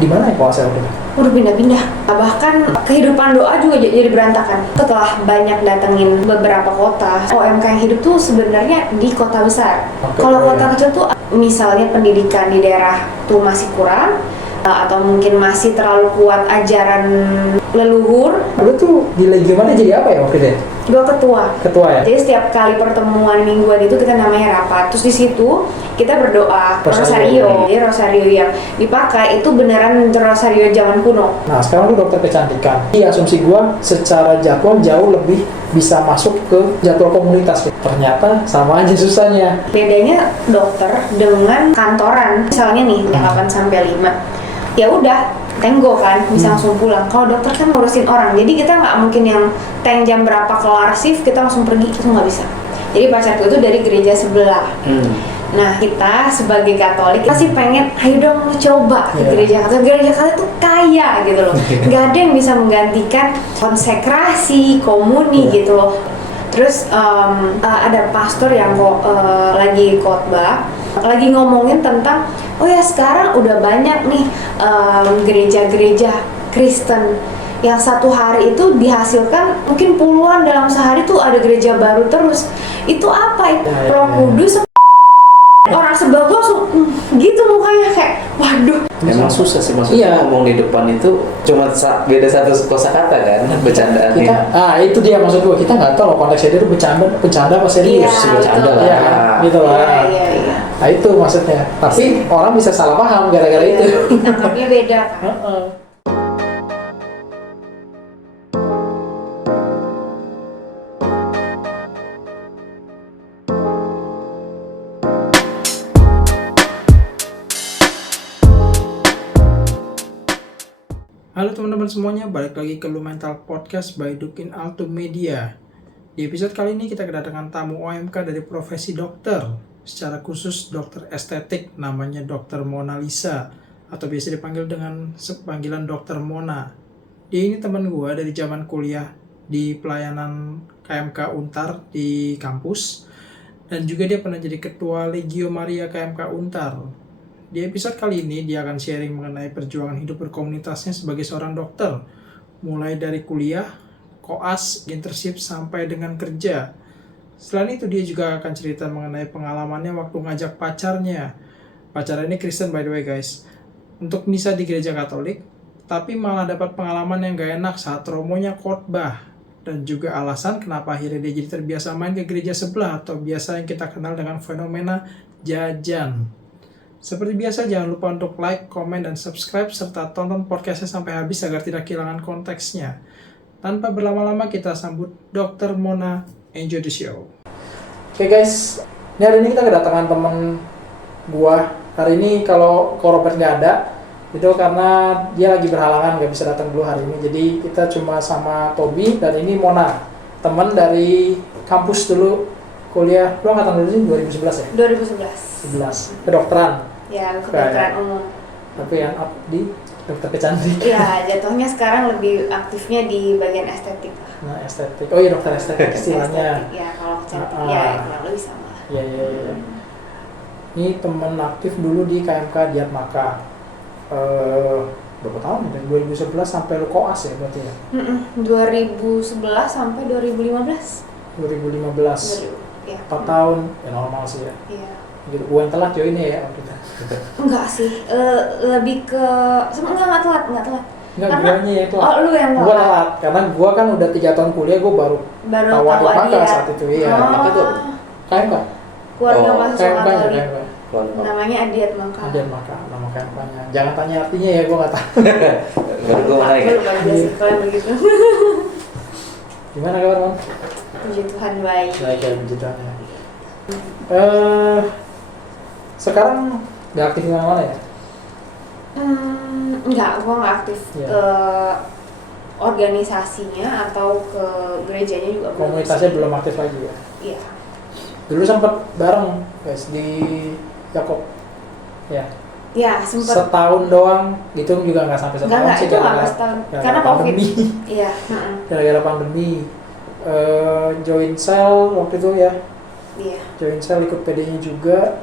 di mana ya kalau saya waktu itu? Udah pindah-pindah. Bahkan kehidupan doa juga jadi berantakan. Setelah banyak datengin beberapa kota, OMK yang hidup tuh sebenarnya di kota besar. Kalau kota kecil tuh misalnya pendidikan di daerah tuh masih kurang, atau mungkin masih terlalu kuat ajaran leluhur. Lu tuh di Legio mana jadi apa ya waktu itu? Gue ketua Ya? Jadi setiap kali pertemuan mingguan itu kita namanya rapat. Terus di situ kita berdoa rosario. Jadi rosario yang dipakai itu beneran rosario zaman kuno. Nah sekarang lu dokter kecantikan. Asumsi gua secara jadwal jauh lebih bisa masuk ke jadwal komunitas. Ternyata sama aja susahnya. Bedanya dokter dengan kantoran. Misalnya nih yang 8 sampai 5. Ya udah, tenggo kan, bisa langsung pulang. Kalau dokter kan ngurusin orang, jadi kita nggak mungkin yang tank jam berapa kelar shift kita langsung pergi, itu nggak bisa. Jadi pacarku itu dari gereja sebelah. Nah kita sebagai Katolik pasti pengen, ayo dong coba ke gereja Katolik. Gereja Katolik tuh kaya gitu loh, nggak ada yang bisa menggantikan konsekrasi, komuni gitu loh. Terus ada pastor yang lagi khotbah, lagi ngomongin tentang, oh ya sekarang udah banyak nih gereja-gereja Kristen yang satu hari itu dihasilkan mungkin puluhan dalam sehari tuh ada gereja baru terus. Itu apa itu? Roh Kudus. Orang sebelah gua langsung gitu mukanya kayak waduh. Memang susah sih maksudnya ngomong di depan itu cuma beda satu kosakata kan, bercandaan itu dia maksud gua, kita nggak tahu konteksnya dia tuh bercanda apa serius. Bercanda lah. Iya, gitu lah. Iya. Nah itu maksudnya. Tapi orang bisa salah paham gara-gara itu. Tangkapnya beda kan. Halo teman-teman semuanya, balik lagi ke Lumental Podcast by Dukin Alto Media. Di episode kali ini kita kedatangan tamu OMK dari profesi dokter, secara khusus dokter estetik, namanya Dr. Mona Lisa, atau biasa dipanggil dengan panggilan Dr. Mona. Dia ini teman gue dari zaman kuliah di pelayanan KMK Untar di kampus, dan juga dia pernah jadi ketua Legio Maria KMK Untar. Di episode kali ini dia akan sharing mengenai perjuangan hidup berkomunitasnya sebagai seorang dokter, mulai dari kuliah, koas, internship sampai dengan kerja. Selain itu dia juga akan cerita mengenai pengalamannya waktu ngajak pacarnya. Pacarnya ini Kristen by the way guys. Untuk misa di gereja Katolik, tapi malah dapat pengalaman yang gak enak saat romonya khotbah. Dan juga alasan kenapa akhirnya dia jadi terbiasa main ke gereja sebelah atau biasa yang kita kenal dengan fenomena jajan. Seperti biasa, jangan lupa untuk like, komen, dan subscribe, serta tonton podcastnya sampai habis agar tidak kehilangan konteksnya. Tanpa berlama-lama, kita sambut Dr. Mona. Enjoy the show. Oke guys, ini hari ini kita kedatangan temen gua. Hari ini kalau Robert nggak ada, itu karena dia lagi berhalangan, nggak bisa datang dulu hari ini. Jadi kita cuma sama Toby, dan ini Mona, temen dari kampus dulu kuliah. Lu angkatan dulu sih 2011 ya? 2011. Kedokteran. Ya, kedokteran umum. Tapi yang up di dokter kecantikan. Iya, jatuhnya sekarang lebih aktifnya di bagian estetik. Nah, estetik. Oh iya, dokter estetik istilahnya. Ya, kalau kecantik ya kurang lebih sama. Iya. Ini temen aktif dulu di KMK Diatmaka. Berapa tahun ya? 2011 sampai lu koas ya berarti ya? 2011 sampai 2015. 2015. Ya. 4 tahun, ya normal sih ya. Iya. Gitu, gua yang telat ini ya kita. Enggak sih, lebih ke enggak telat. Enggak, Karena, guanya yang telat. Oh, lu yang telat. Gua telat, karena gua kan udah 3 tahun kuliah, gua baru tahu Diatmaka saat itu ya. Itu KMK. Keluarga mahasiswa Katolik. KMK. Namanya Diatmaka. Diatmaka, nama KMK-nya. Jangan tanya artinya ya, gua nggak tahu. baru gue naik. Aku lupa juga sih, kalau begitu. Gimana kabar, Man? Puji Tuhan baik. Baik ya, puji Tuhan ya. Sekarang nggak aktif di mana-mana ya? Enggak, gua nggak aktif ke organisasinya atau ke gerejanya juga. Komunitasnya belum aktif lagi ya? Iya. Dulu sempat bareng guys di Yakob. Ya. Ya, sempat. Setahun doang, gitu juga nggak sampai setahun Enggak, sih. itu nggak setahun. Karena COVID. Iya. Gara-gara pandemi. Join Cell waktu itu ya. Iya. Join Cell ikut PD-nya juga.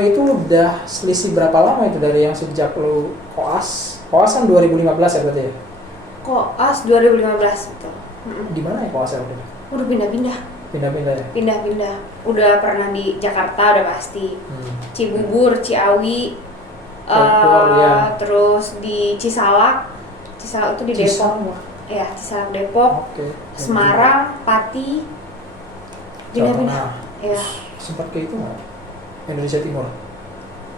Itu udah selisih berapa lama itu dari yang sejak lu koas? Koas kan 2015 ya berarti ya? Koas 2015 betul. Di mana ya koasnya waktu itu? Udah pindah-pindah. Pindah-pindah ya? Pindah-pindah. Udah pernah di Jakarta udah pasti. Cibubur, Ciawi, Bogor, ya. terus di Cisalak. Cisalak itu di Depok. Cisalak. Ya, Cisalak Depok. Oke. Semarang, Pati. Pindah-pindah. Ya. Sempat ke itu nggak? Indonesia Timur.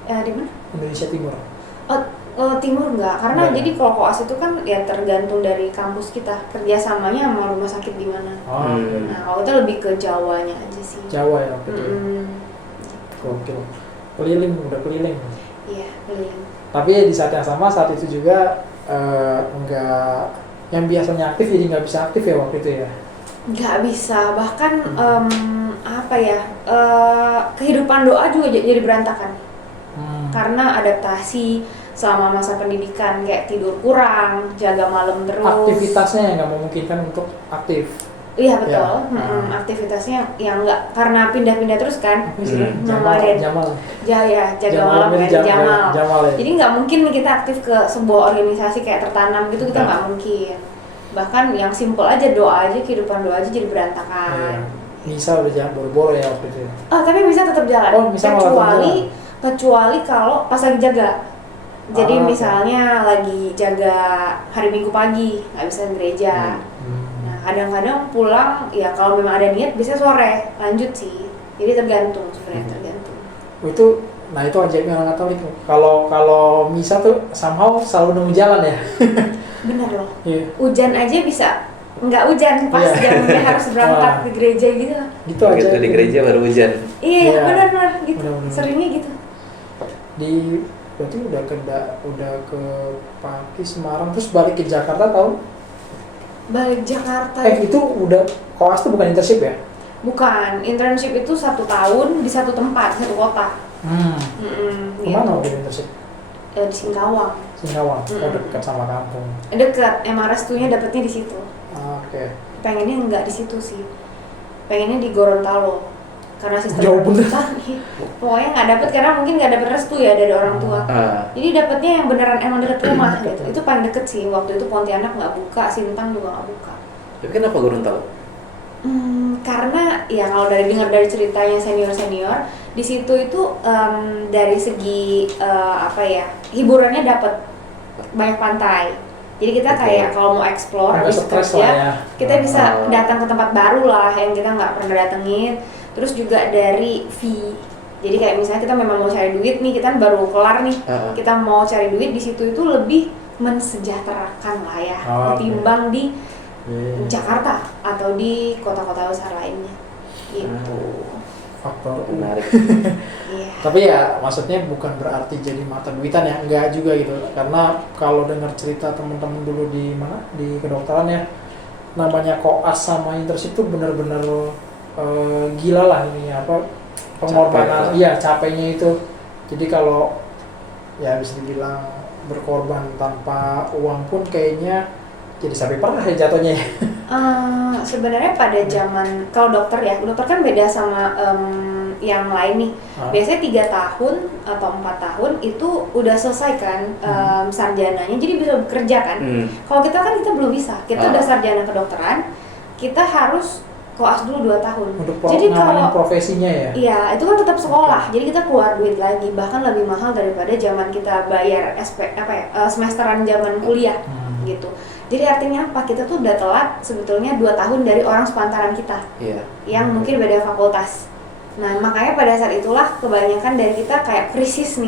Di mana? Indonesia Timur. Timur enggak, karena Enggak. jadi kalau koas itu kan ya tergantung dari kampus kita kerjasamanya sama rumah sakit di mana. Oh, Nah kalau kita lebih ke Jawanya aja sih. Jawa ya waktu itu. Mm-mm. Gokil. Keliling, udah keliling. Iya, keliling. Tapi di saat yang sama, saat itu juga enggak, yang biasanya aktif jadi nggak bisa aktif ya waktu itu ya? Nggak bisa, bahkan kehidupan doa juga jadi berantakan karena adaptasi selama masa pendidikan, kayak tidur kurang, jaga malam terus. Aktivitasnya yang nggak memungkinkan untuk aktif. Iya betul, Ya. aktivitasnya yang nggak, karena pindah-pindah terus kan. Jamal. Jaga malam kan, Jamal. Jamal ya. Jadi nggak mungkin kita aktif ke sebuah organisasi kayak tertanam gitu, kita Nah. nggak mungkin. Bahkan yang simple aja, doa aja, kehidupan doa aja jadi Iya. berantakan. Misa udah jalan boro-boro ya waktu itu. Tapi bisa tetap jalan. Oh, misa malah tetap kecuali kalau pas lagi jaga. Jadi Oke. misalnya lagi jaga hari Minggu pagi, nggak bisa ke gereja. Nah, kadang-kadang pulang ya kalau memang ada niat bisa sore lanjut sih. Jadi tergantung sebenarnya, tergantung. Itu, nah itu ajaibnya orang Katolik. Kalau misa tuh somehow selalu nemu jalan ya. Bener loh. Iya. Hujan aja bisa nggak hujan pas Iya. jamnya harus berangkat Wah. ke gereja gitu. Gitu aja. Begitu di gereja baru hujan. Iya, Iya. benar-benar gitu. Benar-benar. Seringnya gitu. Berarti udah ke Pati, Semarang, terus balik ke Jakarta tahun? Balik Jakarta. Itu udah koas tuh bukan internship ya? Bukan, internship itu 1 tahun di satu tempat, satu kota. Kemana waktu internship? Di Singkawang. Singkawang, dekat sama kampung. Dekat, emang restunya dapetnya di situ. Oke. Pengennya nggak di situ sih. Pengennya di Gorontalo. Karena sistem Jauh bener. perebutan, pokoknya nggak dapet karena mungkin nggak dapet restu ya dari orang tua. Jadi dapetnya yang beneran emang deket rumah gitu. Itu paling deket sih. Waktu itu Pontianak nggak buka, Sintang juga nggak buka. Tapi kenapa Gorontalo? Karena ya kalau dengar dari ceritanya senior di situ itu dari segi hiburannya dapat banyak pantai. Jadi kita kayak kalau mau explore habis Stres kerja, lah ya. kita bisa datang ke tempat baru lah yang kita nggak pernah datengin. Terus juga dari fee. Jadi kayak misalnya kita memang mau cari duit nih, kita baru kelar nih, kita mau cari duit di situ itu lebih mensejahterakan lah ya, ketimbang di Jakarta atau di kota-kota besar lainnya. Gitu. Faktor Menarik. Iya. Tapi ya maksudnya bukan berarti jadi mata duitan ya, enggak juga gitu. Karena kalau dengar cerita teman-teman dulu di mana di kedokteran ya, namanya koas sama internship tuh benar-benar gila lah ini pengorbanan, iya capeknya itu. Jadi kalau ya bisa dibilang berkorban tanpa uang pun kayaknya jadi sampai pernah ya jatuhnya. Sebenarnya pada zaman kalau dokter kan beda sama yang lain nih. Biasanya 3 tahun atau 4 tahun itu udah selesai kan sarjananya, jadi bisa bekerja kan. Kalau kita belum bisa, kita udah sarjana kedokteran, kita harus koas dulu 2 tahun. Untuk jadi kalau profesinya ya. Iya, itu kan tetap sekolah. Jadi kita keluar duit lagi, bahkan lebih mahal daripada zaman kita bayar semesteran zaman kuliah gitu. Jadi artinya apa? Kita tuh udah telat sebetulnya 2 tahun dari orang sepantaran kita. Iya. Yang mungkin beda fakultas. Nah, makanya pada saat itulah kebanyakan dari kita kayak krisis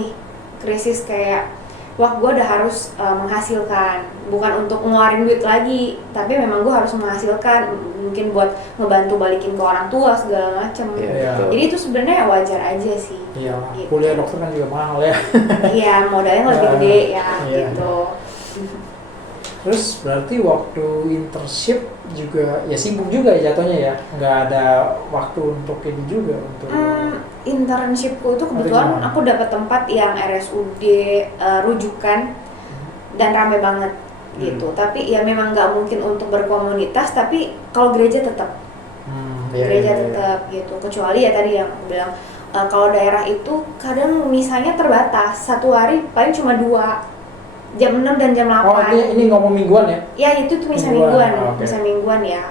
kayak wah, gue udah harus menghasilkan, bukan untuk ngeluarin duit lagi, tapi memang gue harus menghasilkan, mungkin buat ngebantu balikin ke orang tua segala macem. Iya. Jadi itu sebenarnya wajar aja sih. Iya, gitu. kuliah dokter kan juga mahal ya. Iya, modalnya lebih gede ya, iya. gitu. Terus berarti waktu internship juga ya sibuk juga ya jatuhnya ya, nggak ada waktu untuk ini juga untuk. Internshipku itu kebetulan aku dapat tempat yang RSUD rujukan dan rame banget gitu. Tapi ya memang nggak mungkin untuk berkomunitas, tapi kalau gereja tetap. Gereja tetap gitu. Kecuali ya tadi yang aku bilang Kalau daerah itu kadang misalnya terbatas, satu hari paling cuma 2, jam 6 dan jam 8. Oh, ini ngomong mingguan ya? Ya itu tuh misa Mingguan, mingguan, oke. misa mingguan ya.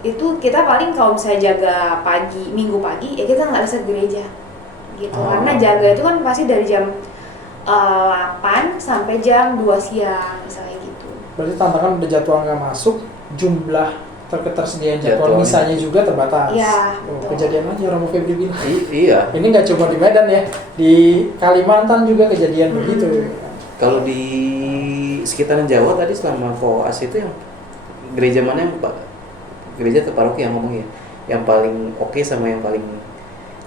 Itu kita paling kalau misalnya jaga pagi, minggu pagi, ya kita nggak bisa ke gereja gitu. Oh. Karena jaga itu kan pasti dari jam 8 sampai jam 2 siang misalnya gitu. Berarti tantangan udah jadwal nggak masuk, jumlah ketersediaan jadwal Jadwalnya. misanya juga terbatas. Iya, Oh, betul. kejadian aja orang Febri bilang. Iya. Ini nggak cuma di Medan ya, di Kalimantan juga kejadian begitu. Kalau di sekitaran Jawa tadi selama koas itu yang gereja mana yang gereja atau paroki yang ngomong ya, yang paling oke sama yang paling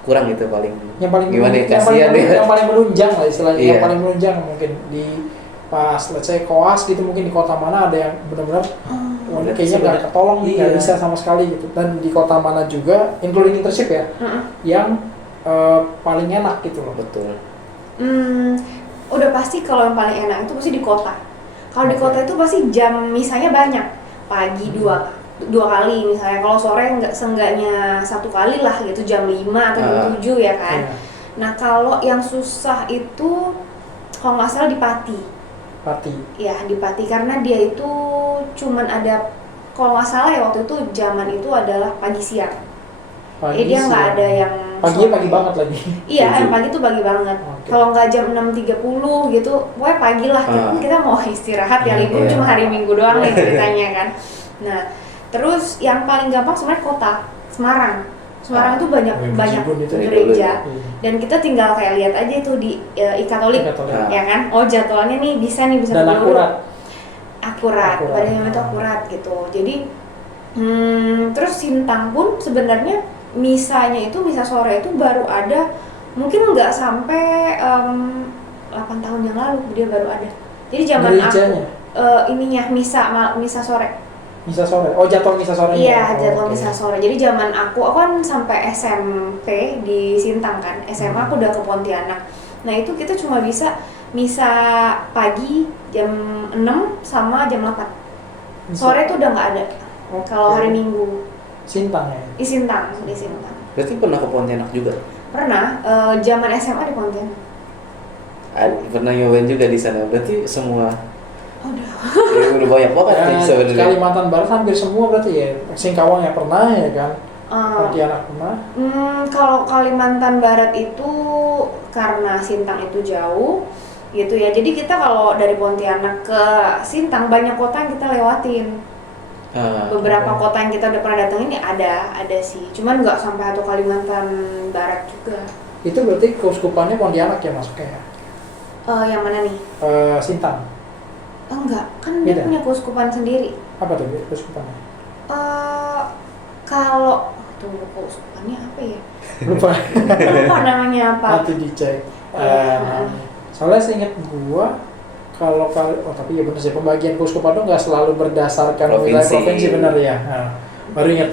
kurang gitu, paling Yang paling gimana ya, yang kasihan paling, ya. yang paling menunjang lah istilahnya, Iya. yang paling menunjang mungkin di pas let's say koas gitu, mungkin di kota mana ada yang benar-benar wah, ini kayaknya nggak ketolong nih, nggak Iya. bisa sama sekali gitu. Dan di kota mana juga, including internship ya, yang paling enak gitu loh. Betul. Udah pasti kalau yang paling enak itu pasti di kota. Kalau di kota itu pasti jam misalnya banyak, pagi dua kali misalnya, kalau sore seenggaknya 1 kali lah gitu, jam 5 atau jam 7 ya kan. Iya. Nah kalau yang susah itu kalau nggak salah di Pati. Ya di Pati, karena dia itu cuman ada, kalau nggak salah ya waktu itu zaman itu adalah pagi siang. Dia nggak siang. ada yang Paginya sore. pagi banget lagi. Iya, Tujuh. yang pagi tuh pagi banget. Oke. Kalau nggak jam 6.30 gitu, pokoknya pagi lah. Kita mau istirahat ya, libur Iya. cuma hari Minggu doang nih ceritanya kan. Nah, terus yang paling gampang sebenarnya kota, Semarang. Semarang tuh banyak Meskipun itu gereja. Iya. Dan kita tinggal kayak lihat aja tuh di e-Katolik, Katolik. ya kan? Oh jadwalnya nih bisa Dan dulu. akurat. Akurat. Pada yang itu akurat gitu. Jadi terus Sintang pun sebenarnya misanya itu, misa sore itu baru ada mungkin nggak sampai 8 tahun yang lalu dia baru ada. Jadi zaman Gerejanya? aku ininya misa sore. Misa sore. Oh, jadwal misa sore. Iya, jadwal oke. misa sore. Jadi zaman aku kan sampai SMP di Sintang kan. SMA aku udah ke Pontianak. Nah, itu kita cuma bisa misa pagi jam 6 sama jam 8. Sore itu udah nggak ada. Oke. Kalau hari Minggu Sintang ya. di Sintang. Berarti pernah ke Pontianak juga? Pernah zaman SMA di Pontianak. Pernah nyobain juga di sana. Berarti semua Udah. ya, udah banyak banget nih sebenarnya. Kalimantan Barat hampir semua berarti ya. Singkawang ya pernah ya kan. Pontianak pernah. Kalau Kalimantan Barat itu karena Sintang itu jauh gitu ya. Jadi kita kalau dari Pontianak ke Sintang banyak kota yang kita lewatin. Beberapa kota yang kita udah pernah datengin ya ada sih. Cuman nggak sampai satu Kalimantan Barat juga. Itu berarti keuskupannya Pontianak ya masuknya ya? Yang mana nih? Sintang. Enggak, kan dia Beda. punya keuskupan sendiri. Apa tuh keuskupannya? Kalau tunggu, keuskupannya apa ya? Lupa. Lupa namanya apa? Nanti dicek. Soalnya seingat gua kalau tapi ya benar sih, pembagian keuskupan itu nggak selalu berdasarkan wilayah Provinsi. provinsi, benar ya. Nah, baru ingat.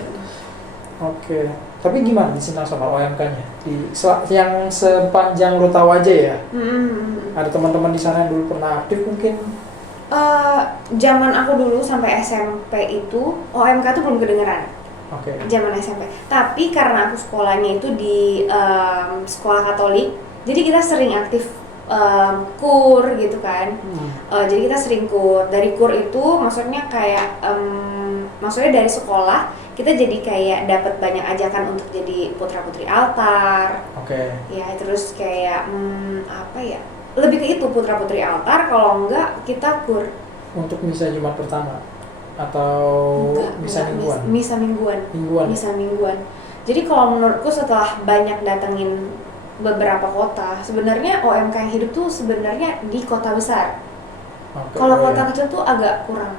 Oke. Tapi gimana di Sintang sama OMK-nya? Yang sepanjang lu tahu aja ya. Ada teman-teman di sana yang dulu pernah aktif mungkin? Zaman aku dulu sampai SMP itu OMK tuh belum kedengeran. Oke. Zaman SMP. Tapi karena aku sekolahnya itu di sekolah Katolik, jadi kita sering aktif kur gitu kan. Jadi kita sering kur. Dari kur itu maksudnya kayak maksudnya dari sekolah kita jadi kayak dapat banyak ajakan untuk jadi putra-putri altar. Oke. Ya, terus kayak apa ya? Lebih ke itu, putra-putri altar, kalau enggak kita kur. Untuk misa Jumat pertama atau misa mingguan? Misa mingguan. Mingguan. Misa mingguan. Jadi kalau menurutku setelah banyak datengin beberapa kota, sebenarnya OMK yang hidup tuh sebenarnya di kota besar. Oke, Kalau iya. kota kecil tuh agak kurang.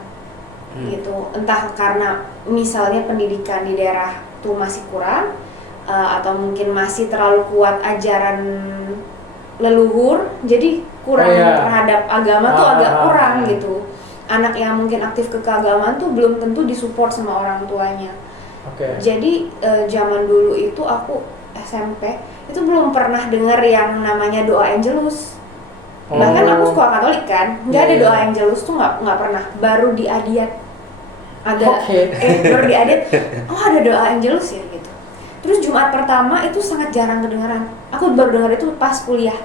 Gitu. Entah karena misalnya pendidikan di daerah tuh masih kurang, atau mungkin masih terlalu kuat ajaran leluhur, jadi kurang terhadap agama tuh agak kurang gitu. Anak yang mungkin aktif ke keagamaan tuh belum tentu disupport sama orang tuanya. Oke. Jadi zaman dulu itu aku SMP itu belum pernah dengar yang namanya doa Angelus. Bahkan aku sekolah Katolik kan, nggak ada doa Angelus tuh nggak pernah. Baru di Adiat baru di Adiat, oh ada doa Angelus ya gitu. Terus Terus Jumat pertama itu sangat jarang kedengaran. Aku baru dengar itu pas kuliah.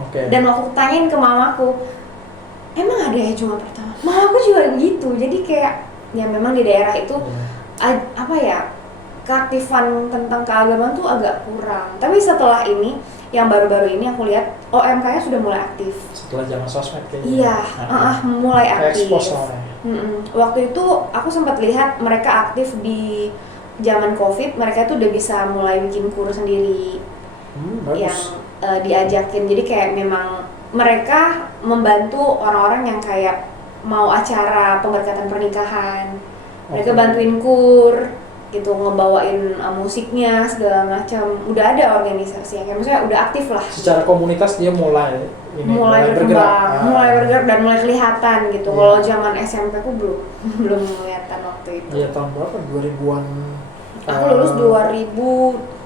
Oke. Dan waktu tanyain ke mamaku, emang ada ya Jumat pertama? Mamaku juga gitu. Jadi kayak ya memang di daerah itu apa ya, keaktifan tentang keagamaan tuh agak kurang. Tapi setelah ini, yang baru-baru ini aku lihat OMK-nya sudah mulai aktif. Setelah zaman sosmed kayaknya. Iya, mulai aktif. Expose soalnya. Waktu itu aku sempat lihat mereka aktif di zaman COVID, mereka tuh udah bisa mulai bikin kur sendiri Bagus. yang diajakin. Jadi kayak memang mereka membantu orang-orang yang kayak mau acara pemberkatan pernikahan. Mereka bantuin kur gitu, ngebawain musiknya segala macam. Udah ada organisasi yang maksudnya udah aktif lah. Secara komunitas dia mulai berkembang, mulai bergerak dan mulai kelihatan gitu. Iya. Kalau zaman SMP aku belum kelihatan waktu itu. Iya, tahun berapa? 2000-an. Aku lulus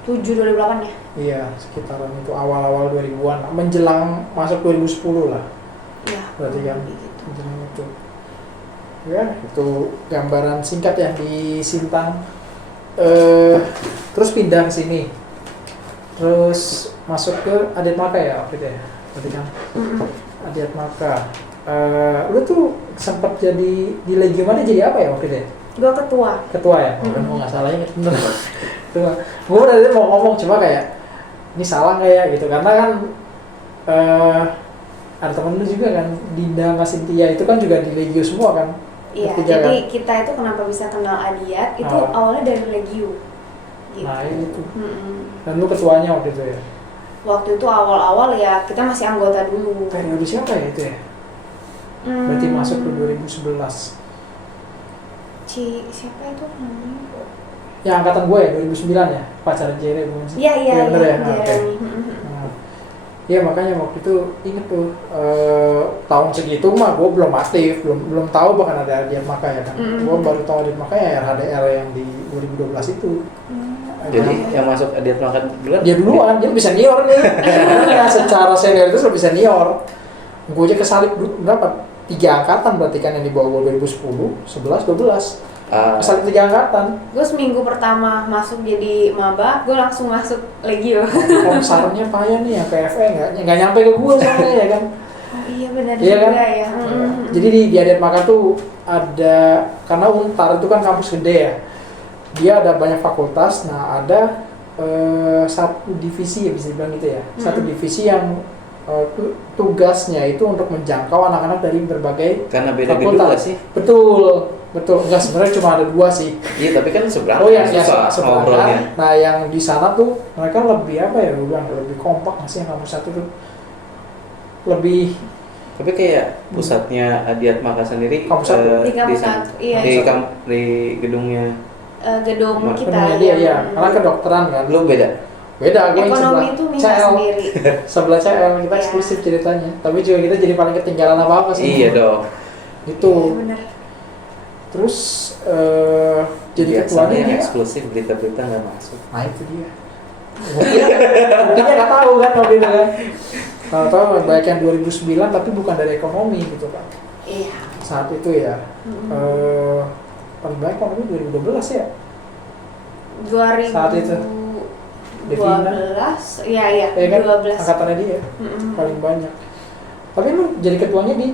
2007-2008 ya. Iya, sekitaran itu awal-awal 2000-an, menjelang masuk 2010 lah. Iya. Berarti kan Gitu. menjelang itu. Ya, itu gambaran singkat ya di Sintang. Terus pindah ke sini. Terus masuk ke Adiat Maka ya waktu itu ya. Berarti kan Adiat Maka. Lu tuh sempat jadi di Legio mana, jadi apa ya waktu itu ya? Gua ketua. Ketua ya? Mau nggak salah inget bener. Ketua. Gue udah mau ngomong cuma kayak ini salah nggak ya gitu, karena kan ada temen lu juga kan, Dinda sama Cynthia itu kan juga di Legio semua kan. Iya, Bertiga jadi kan? kita itu kenapa bisa kenal Adiat itu Oh. awalnya dari Legio. Gitu. Nah itu. Dan lu ketuanya waktu itu ya? Waktu itu awal-awal ya kita masih anggota dulu. Periode siapa ya itu ya? Berarti masuk ke 2011. Siapa itu namanya? Ya angkatan gue ya, 2009 ya? Pacaran Jere bukan sih? Iya, bener ya? Nah, oke. Jeremy. Iya makanya waktu itu inget tuh tahun segitu mah gue belum aktif, belum tahu bahkan ada Adiat Maka ya kan. Gue baru tahu Adiat Maka ya RHDR yang di 2012 itu. Jadi yang masuk Adiat Maka duluan? Dia duluan, dia lebih senior nih. Ya, secara senior itu lebih senior. Gue aja kesalip berapa? 3 angkatan berarti kan yang di bawah gue 2010, 11, 12. Kesalip 3 angkatan. Gue seminggu pertama masuk jadi maba, gue langsung masuk Legio. Komsarnya payah nih ya, PFE nggak nyampe ke gue soalnya ya kan. Iya benar Iya juga kan? ya. Jadi di Adiat Maka tuh ada, karena Untar itu kan kampus gede ya, dia ada banyak fakultas. Nah ada satu divisi ya, bisa dibilang gitu ya, satu divisi yang tugasnya itu untuk menjangkau anak-anak dari berbagai Karena beda gedung fakultas. nggak sih? Betul, enggak, sebenarnya cuma ada 2 sih. Iya, tapi kan seberang Oh yang susah ngobrolnya. Nah yang di sana tuh mereka lebih apa ya, gue bilang lebih kompak nggak sih, yang kampus satu tuh lebih. Tapi kayak pusatnya Adiat Maka sendiri Kampus satu. Di kampus sana. satu, iya. Di gedungnya Gedung kita Dia yang iya, karena kedokteran kan. lu beda. Beda, gue yang ekonomi itu minta CL. sendiri. Sebelah CL, kita Iya. eksklusif ceritanya. Tapi juga kita jadi paling ketinggalan apa-apa sih. Iya dong. Gitu. Iya, bener. Terus jadi Biasanya ketuanya yang dia. eksklusif berita-berita nggak masuk. Nah itu dia. Buktinya nggak tahu kan waktu itu kan. Tahu banyak yang 2009 tapi bukan dari ekonomi gitu kan. Iya. Saat itu ya. Paling banyak ekonomi 2012 ya. 2012. Saat itu. Iya, Ya kan? 12. Angkatannya dia paling banyak. Tapi lu jadi ketuanya di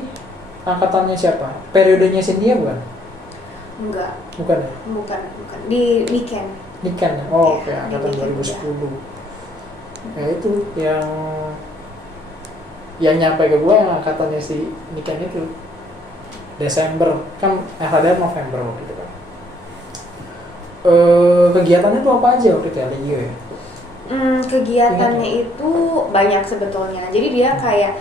angkatannya siapa? Periodenya Cynthia bukan? Enggak, Bukan ya? bukan. Di weekend. Niken ya? Oh, oke, Iya, angkatan di 2010. Ya itu yang nyampe ke gue yang angkatannya si Niken itu. Desember, kan RHDR November waktu itu kan. Kegiatannya tuh apa aja waktu itu ya, Legio ya? Kegiatannya itu banyak sebetulnya. Jadi dia kayak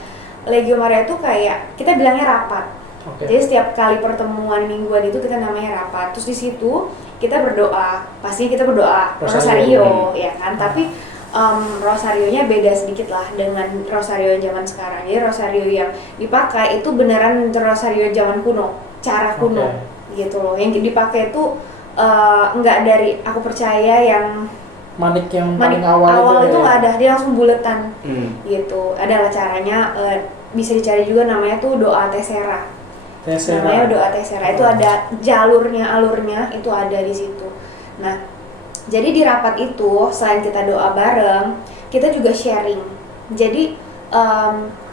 Legio Maria itu kayak kita bilangnya rapat. Oke. Jadi setiap kali pertemuan mingguan itu kita namanya rapat. Terus di situ kita berdoa. Pastinya kita berdoa rosario ya kan. Tapi rosarionya beda sedikit lah dengan rosario zaman sekarang. Jadi rosario yang dipakai itu beneran rosario zaman kuno, cara kuno gitu loh. Yang dipakai itu nggak dari aku percaya yang Manik yang paling awal itu ya? nggak ada, dia langsung buletan gitu. Adalah caranya, bisa dicari juga namanya tuh doa Tessera. Namanya doa Tessera, itu ada alurnya itu ada di situ. Nah Jadi di rapat itu selain kita doa bareng, kita juga sharing. Jadi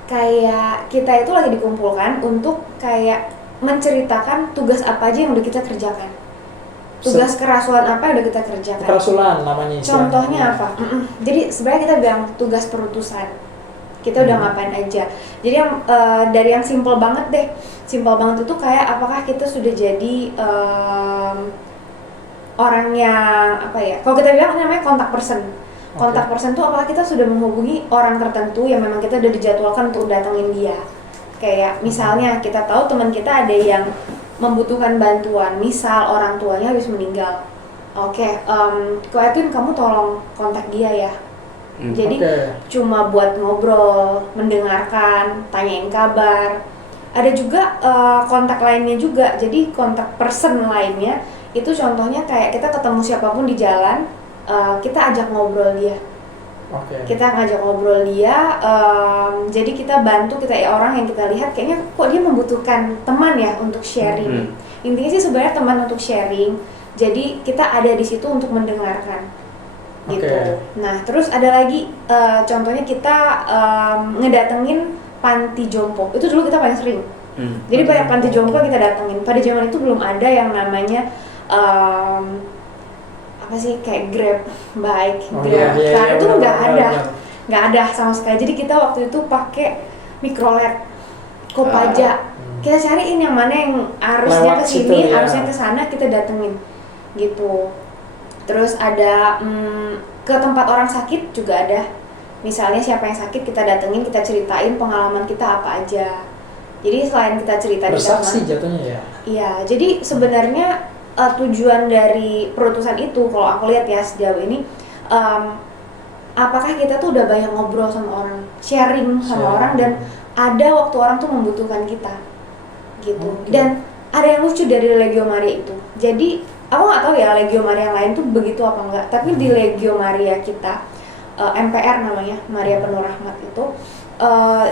kayak kita itu lagi dikumpulkan untuk kayak menceritakan tugas apa aja yang udah kita kerjakan. Tugas kerasulan apa yang udah kita kerjakan. Kerasulan namanya. Contohnya apa? Jadi sebenarnya kita bilang tugas perutusan. Kita udah ngapain aja. Jadi yang dari yang simple banget deh. Simple banget itu kayak apakah kita sudah jadi orang yang apa ya? Kalau kita bilang namanya kontak person. Kontak person itu apakah kita sudah menghubungi orang tertentu yang memang kita udah dijadwalkan untuk datengin dia. Kayak misalnya kita tahu teman kita ada yang membutuhkan bantuan, misal orang tuanya habis meninggal. Oke, Ko Edwin kamu tolong kontak dia ya. Jadi cuma buat ngobrol, mendengarkan, tanyain kabar. Ada juga kontak lainnya juga. Jadi kontak person lainnya itu contohnya kayak kita ketemu siapapun di jalan, kita ajak ngobrol dia. Kita ngajak ngobrol dia, jadi kita bantu, kita ya orang yang kita lihat kayaknya kok dia membutuhkan teman ya untuk sharing. Intinya sih sebenarnya teman untuk sharing. Jadi kita ada di situ untuk mendengarkan, gitu. Nah terus ada lagi contohnya kita ngedatengin panti jompo. Itu dulu kita paling sering. Jadi banyak panti jompo kita datengin. Pada zaman itu belum ada yang namanya apa sih kayak Grab, Bike, Grab, itu nggak ada sama sekali. Jadi kita waktu itu pakai mikrolet, Kopaja. Kita cariin yang mana yang arusnya ke sini, arusnya ke sana, kita datengin, gitu. Terus ada ke tempat orang sakit juga ada. Misalnya siapa yang sakit kita datengin, kita ceritain pengalaman kita apa aja. Jadi selain kita cerita bersaksi jatuhnya ya. Iya, jadi sebenarnya tujuan dari perutusan itu kalau aku lihat ya sejauh ini apakah kita tuh udah banyak ngobrol sama orang, sharing sama orang, dan ada waktu orang tuh membutuhkan kita gitu. Dan ada yang lucu dari Legio Maria itu, jadi aku nggak tahu ya Legio Maria yang lain tuh begitu apa enggak, tapi di Legio Maria kita MPR namanya, Maria Penuh Rahmat itu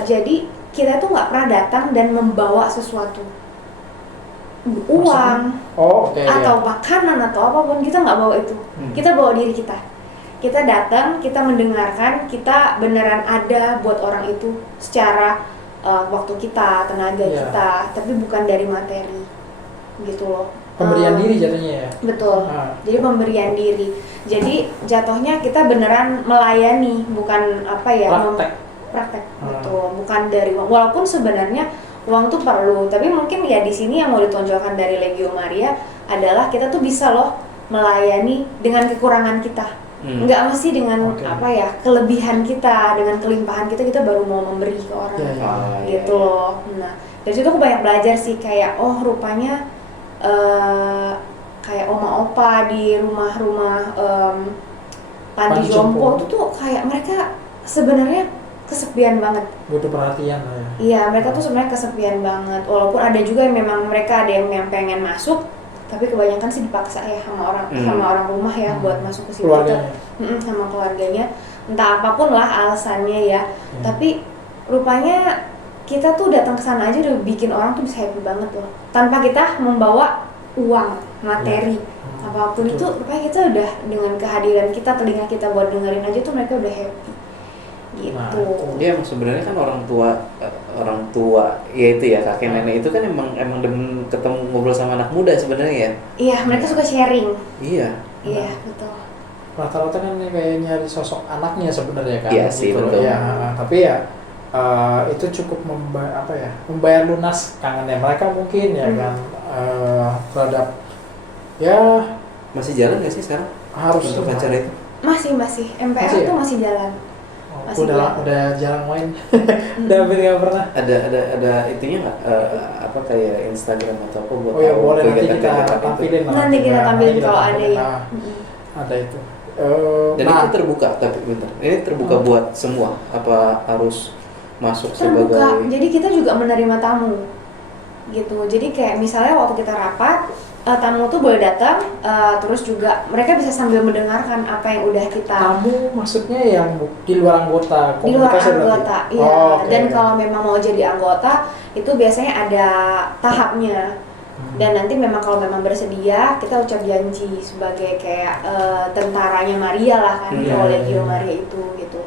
jadi kita tuh nggak pernah datang dan membawa sesuatu, uang, atau makanan atau apapun, kita nggak bawa itu. Kita bawa diri kita. Kita datang, kita mendengarkan, kita beneran ada buat orang itu secara waktu kita, tenaga kita, tapi bukan dari materi, gitu loh. Pemberian diri jatuhnya ya. Betul. Jadi pemberian diri. Jadi jatuhnya kita beneran melayani, bukan apa ya? Praktek. Betul. Bukan dari uang. Walaupun sebenarnya uang tuh perlu, tapi mungkin ya di sini yang mau ditonjolkan dari Legio Maria adalah kita tuh bisa loh melayani dengan kekurangan kita. Nggak mesti dengan apa ya, kelebihan kita, dengan kelimpahan kita baru mau memberi ke orang. Gitu loh. Nah, dari situ aku banyak belajar sih kayak rupanya kayak oma opa di rumah-rumah panti jompo itu tuh kayak mereka sebenarnya kesepian banget, butuh perhatian lah ya. Iya, mereka tuh sebenarnya kesepian banget. Walaupun ada juga yang memang mereka ada yang pengen masuk, tapi kebanyakan sih dipaksa ya sama orang rumah ya buat masuk ke situ. Sama keluarganya, entah apapun lah alasannya ya. Tapi rupanya kita tuh datang ke sana aja udah bikin orang tuh bisa happy banget loh, tanpa kita membawa uang, materi, apapun. Itu rupanya kita udah dengan kehadiran kita, telinga kita buat dengerin aja tuh mereka udah happy. Gitu. Dia emang sebenarnya kan orang tua ya itu ya, kakek nenek itu kan emang demen ketemu ngobrol sama anak muda sebenarnya ya. Iya, mereka suka sharing. Iya, betul. Rata-rata kan kayak nyari sosok anaknya sebenarnya kan. Iya sih, betul. Ya, tapi ya itu cukup membayar lunas kangennya mereka mungkin ya kan, terhadap ya. Masih jalan nggak sih sekarang? Harus untuk acara itu? Masih MPR itu masih jalan. Udah jarang main. Udah hampir nggak pernah. Ada itunya nggak apa kayak Instagram atau apa buat boleh nanti kita tampilin lah. Nanti kita tampilin kalau ada ya. Ada itu. Dan itu terbuka, tapi bentar. Ini terbuka buat semua. Apa harus masuk sebagai? Terbuka. Jadi kita juga menerima tamu. Gitu. Jadi kayak misalnya waktu kita rapat, tamu tuh boleh datang, terus juga mereka bisa sambil mendengarkan apa yang udah kita. Tamu maksudnya yang di luar anggota komunitas. Di luar anggota, iya. Dan okay. kalau memang mau jadi anggota, itu biasanya ada tahapnya. Dan nanti memang kalau memang bersedia, kita ucap janji sebagai kayak tentaranya Maria lah kan, kalau Legio Maria itu gitu.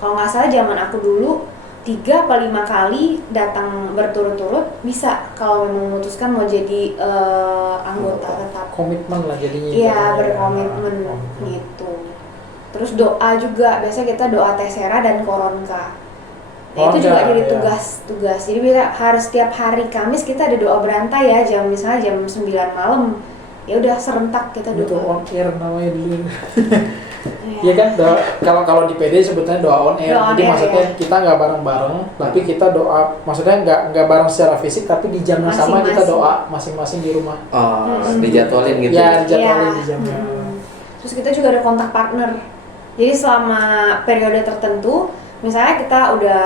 Kalau nggak salah zaman aku dulu 3 atau 5 kali datang berturut-turut bisa kalau memang memutuskan mau jadi anggota tetap. Komitmen lah jadinya. Iya, berkomitmen gitu. Terus doa juga, biasanya kita doa Tessera dan Koronka. Nah, itu juga jadi tugas. Jadi harus setiap hari Kamis kita ada doa berantai ya, misalnya jam 9 malam. Ya udah serentak kita doa. Itu on air namanya dulu. Iya kan, kalau di PD sebetulnya doa on air. Jadi maksudnya kita nggak bareng-bareng, tapi kita doa, maksudnya nggak bareng secara fisik, tapi di jam yang sama kita doa masing-masing di rumah. Dijadwalin gitu. Ya, dijadwalin di jamnya. Terus kita juga ada kontak partner. Jadi selama periode tertentu, misalnya kita udah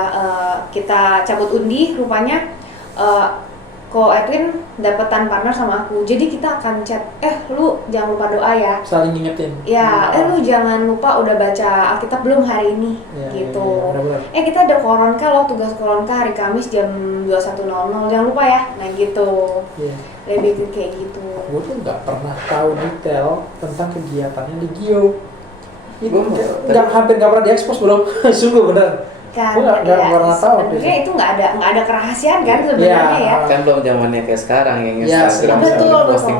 kita cabut undi, rupanya Ko Edwin dapetan partner sama aku, jadi kita akan chat, lu jangan lupa doa ya. Saling ngingetin. Ya, lu jangan lupa udah baca Alkitab belum hari ini, gitu. Ya, kita ada koronka loh, tugas koronka hari Kamis jam 21.00, jangan lupa ya. Nah gitu. Lebih kayak gitu. Gue tuh nggak pernah tahu detail tentang kegiatannya Legio. Itu hampir nggak pernah diekspos belum. Sungguh bener. Kan, nggak pernah tahu. Sebenarnya itu nggak ada kerahasiaan kan sebenarnya ya. Kan belum zamannya kayak sekarang yang Instagram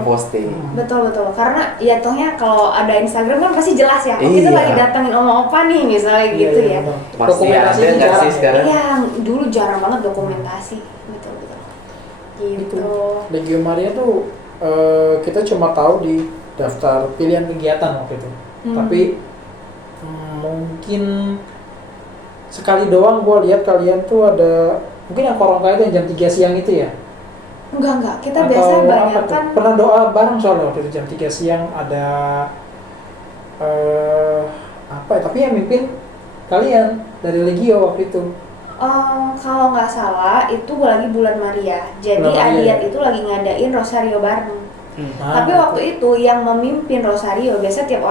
posting. Betul. Karena ya tohnya kalau ada Instagram kan pasti jelas ya. Oh, kita lagi datengin oma opa nih misalnya gitu ya. Pasti ada nggak sih sekarang? Iya, dulu jarang banget dokumentasi. Betul. Gitu. Legio Maria tuh kita cuma tahu di daftar pilihan kegiatan waktu itu. Tapi mungkin sekali doang gue lihat kalian tuh ada, mungkin yang koronka itu yang jam 3 siang itu ya? Enggak, kita biasa banyak kan pernah doa bareng soalnya waktu itu jam 3 siang ada tapi yang mimpin kalian dari Legio waktu itu. Kalau nggak salah itu lagi bulan Maria, jadi Adiat itu lagi ngadain Rosario bareng. Tapi waktu itu yang memimpin Rosario, biasa tiap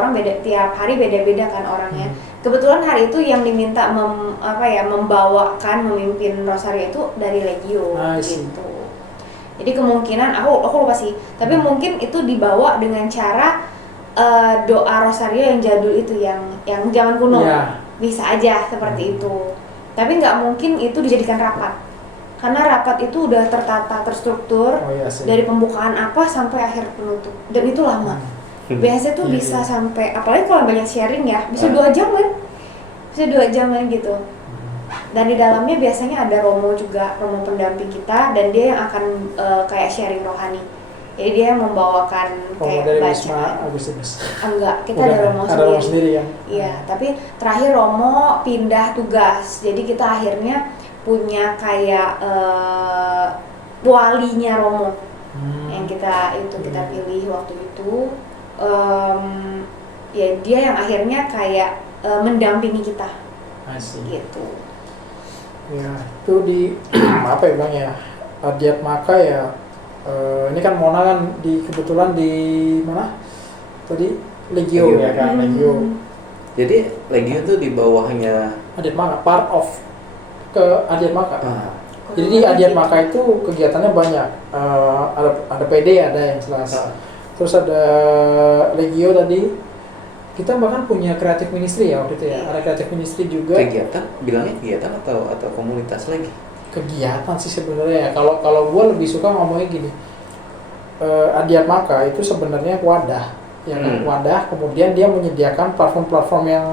hari beda-beda kan orangnya. Kebetulan hari itu yang diminta membawakan memimpin Rosario itu dari Legio gitu. Jadi kemungkinan aku lupa sih, tapi mungkin itu dibawa dengan cara doa Rosario yang jadul itu yang zaman kuno. Bisa aja seperti itu. Tapi nggak mungkin itu dijadikan rapat. Karena rapat itu udah tertata, terstruktur dari pembukaan apa sampai akhir penutup, dan itu lama. Biasanya tuh bisa sampai, apalagi kalau banyak sharing ya, bisa 2 jam kan, gitu. Dan di dalamnya biasanya ada romo juga, romo pendamping kita, dan dia yang akan kayak sharing rohani. Jadi dia yang membawakan kayak bacaan. Enggak, kita ada romo sendiri. Iya, tapi terakhir romo pindah tugas, jadi kita akhirnya punya kayak walinya romo yang kita pilih waktu itu. Ya dia yang akhirnya kayak mendampingi kita. Gitu. Ya itu di apa ya bang ya, Adiat Maka ya. Ini kan Mona kan kebetulan di mana tadi Legio ya kan. Legio. Jadi Legio tuh di bawahnya Adiat Maka, part of ke Adiat Maka. Jadi di Adiat Maka itu kegiatannya banyak. Ada PD, ada yang jelas. Terus ada Legio tadi. Kita bahkan punya kreatif ministry ya waktu itu ya. Ada kreatif ministry juga. Kegiatan, bilangnya kegiatan atau komunitas lagi? Kegiatan sih sebenarnya ya. Kalau gue lebih suka ngomongnya gini. Adiat Maka itu sebenarnya wadah. Wadah, kemudian dia menyediakan platform-platform yang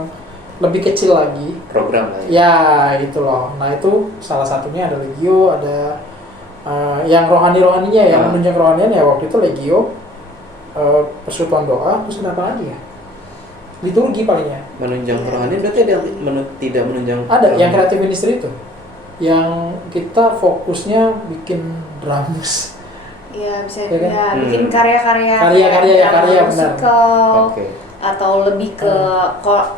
lebih kecil lagi, program lah ya gitu loh. Nah itu salah satunya ada Legio, ada yang rohaninya yang menunjang rohanian ya waktu itu Legio, persekutuan doa, terus ada apa lagi ya, liturgi palingnya. Menunjang rohani berarti ada tidak menunjang ada yang kreatif ministry itu yang kita fokusnya bikin drums. Iya bisa ya, kan? Bikin karya benar. Atau lebih ke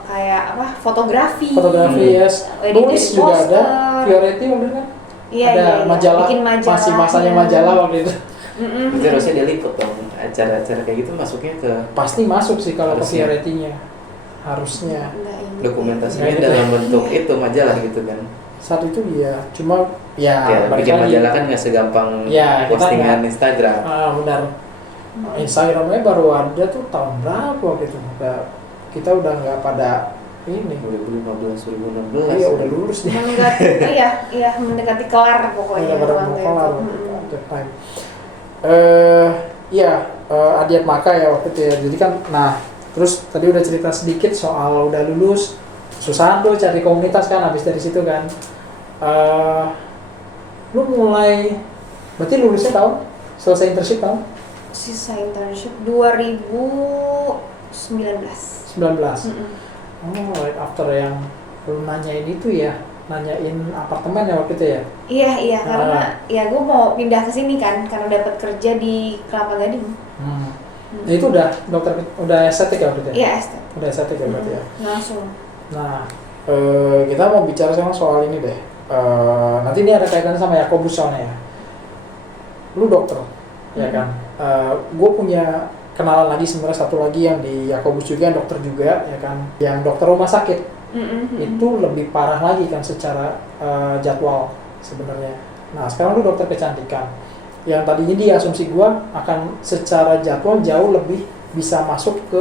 kayak apa, fotografi yes. Nulis juga ada, Fioretti mungkin kan? Ada majalah, bikin majalah, masih masanya majalah waktu itu. Berarti harusnya dia liput dong, acara-acara kayak gitu masuknya ke... Pasti masuk sih kalau ke Fiorettinya, harusnya. Dokumentasinya Nggak dalam bentuk itu majalah gitu kan. Saat itu iya, cuma ya balik Bikin lagi. majalah kan nggak segampang Ya, kita postingan nggak- Instagram. Benar. Instagramnya baru ada tuh tahun berapa waktu itu? Kita udah nggak pada ini. 2015, 2016. Iya udah lulus nih. Mendekati kelar pokoknya Udah pada waktu mau itu. kelar that time. Iya, Adiat Maka ya waktu itu ya. Jadi kan, nah terus tadi udah cerita sedikit soal udah lulus, susah tuh cari komunitas kan, habis dari situ kan. Lu mulai, berarti lulusnya tahun, selesai internship tahun Sisa internship 2019. 19. Oh, right after yang lu nanyain itu ya, nanyain apartemen ya waktu itu ya. Iya, karena ya gue mau pindah ke sini kan karena dapat kerja di Kelapa Gading. Nah itu udah dokter, udah estetik ya waktu itu ya? Iya, estetik. Udah estetik ya berarti ya. Langsung. Nah, kita mau bicara sekarang soal ini deh. Nanti ini ada kaitannya sama Yakobus soalnya ya. Lu dokter, ya kan? Gue punya kenalan lagi sebenarnya satu lagi yang di Yakobus juga, yang dokter juga, ya kan? Yang dokter rumah sakit. Itu lebih parah lagi kan secara jadwal sebenarnya. Nah, sekarang lu dokter kecantikan. Yang tadinya di asumsi gue akan secara jadwal jauh lebih bisa masuk ke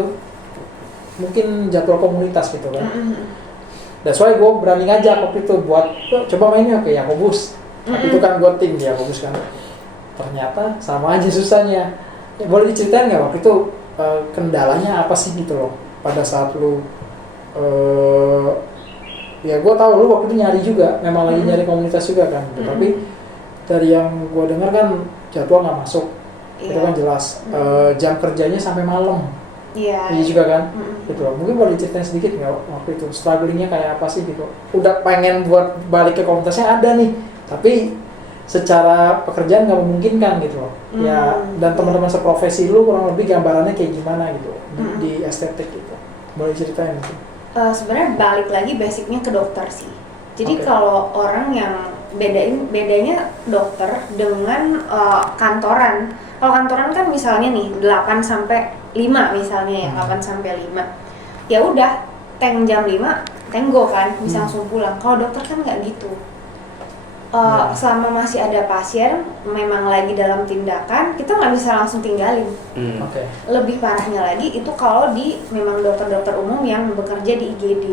mungkin jadwal komunitas gitu kan. That's why gue berani ngajak waktu itu buat coba mainnya ke Yakobus. Tapi itu kan gue tim di Yakobus kan. Ternyata sama aja susahnya. Ya, boleh diceritain nggak waktu itu kendalanya apa sih gitu loh pada saat lu ya gue tahu lu waktu itu nyari juga, memang lagi nyari komunitas juga kan. Tapi dari yang gue dengar kan jadwal nggak masuk. Itu kan jelas. Jam kerjanya sampai malam. Iya. Iya juga kan, gitu loh. Mungkin boleh diceritain sedikit nggak waktu itu strugglingnya kayak apa sih gitu? Udah pengen buat balik ke komunitasnya ada nih, tapi secara pekerjaan nggak memungkinkan gitu loh. Ya dan teman-teman seprofesi lu kurang lebih gambarannya kayak gimana gitu di estetik gitu. Boleh ceritain gitu? Sebenarnya balik lagi basicnya ke dokter sih. Jadi Oke. kalau orang yang bedanya dokter dengan kantoran. Kalau kantoran kan misalnya nih 8 sampai 5 misalnya ya, 8 sampai 5. Ya udah, jam 5 tenggo kan, bisa langsung pulang. Kalau dokter kan nggak gitu. Selama masih ada pasien, memang lagi dalam tindakan, kita nggak bisa langsung tinggalin. Oke. Lebih parahnya lagi itu kalau di memang dokter-dokter umum yang bekerja di IGD.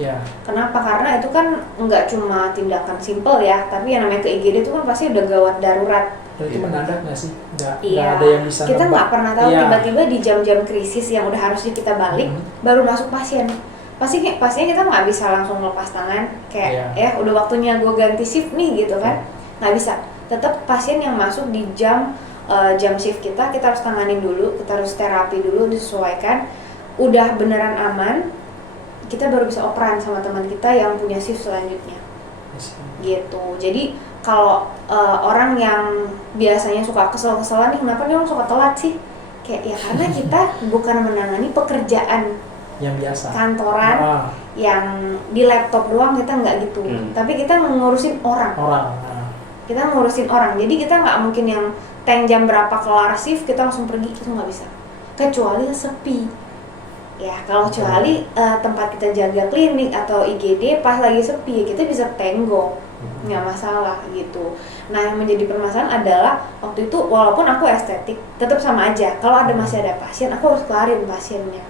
Ya. Kenapa? Karena itu kan nggak cuma tindakan simpel ya, tapi yang namanya ke IGD itu kan pasti udah gawat darurat. Dan itu mendadak nggak sih? Nggak Iya. ada yang bisa Kita nebak. nggak pernah tahu Iya. tiba-tiba di jam-jam krisis yang udah harusnya kita balik, baru masuk pasien. Pastinya kita nggak bisa langsung lepas tangan kayak ya udah waktunya gue ganti shift nih gitu kan, nggak bisa. Tetap pasien yang masuk di jam shift kita harus tanganin dulu, kita harus terapi dulu, disesuaikan. Udah beneran aman, kita baru bisa operan sama teman kita yang punya shift selanjutnya. Gitu. Jadi kalau orang yang biasanya suka kesel-keselan nih, kenapa nih orang suka telat sih? Kayak ya karena kita bukan menangani pekerjaan yang biasa kantoran yang di laptop doang, kita nggak gitu. Tapi kita ngurusin orang. Kita ngurusin orang. Jadi kita nggak mungkin yang jam berapa kelar shift kita langsung pergi, itu nggak bisa. Kecuali sepi. Ya kalau kecuali tempat kita jaga klinik atau IGD pas lagi sepi, kita bisa tenggo, nggak masalah gitu. Nah yang menjadi permasalahan adalah waktu itu walaupun aku estetik, tetap sama aja. Kalau masih ada pasien, aku harus kelarin pasiennya,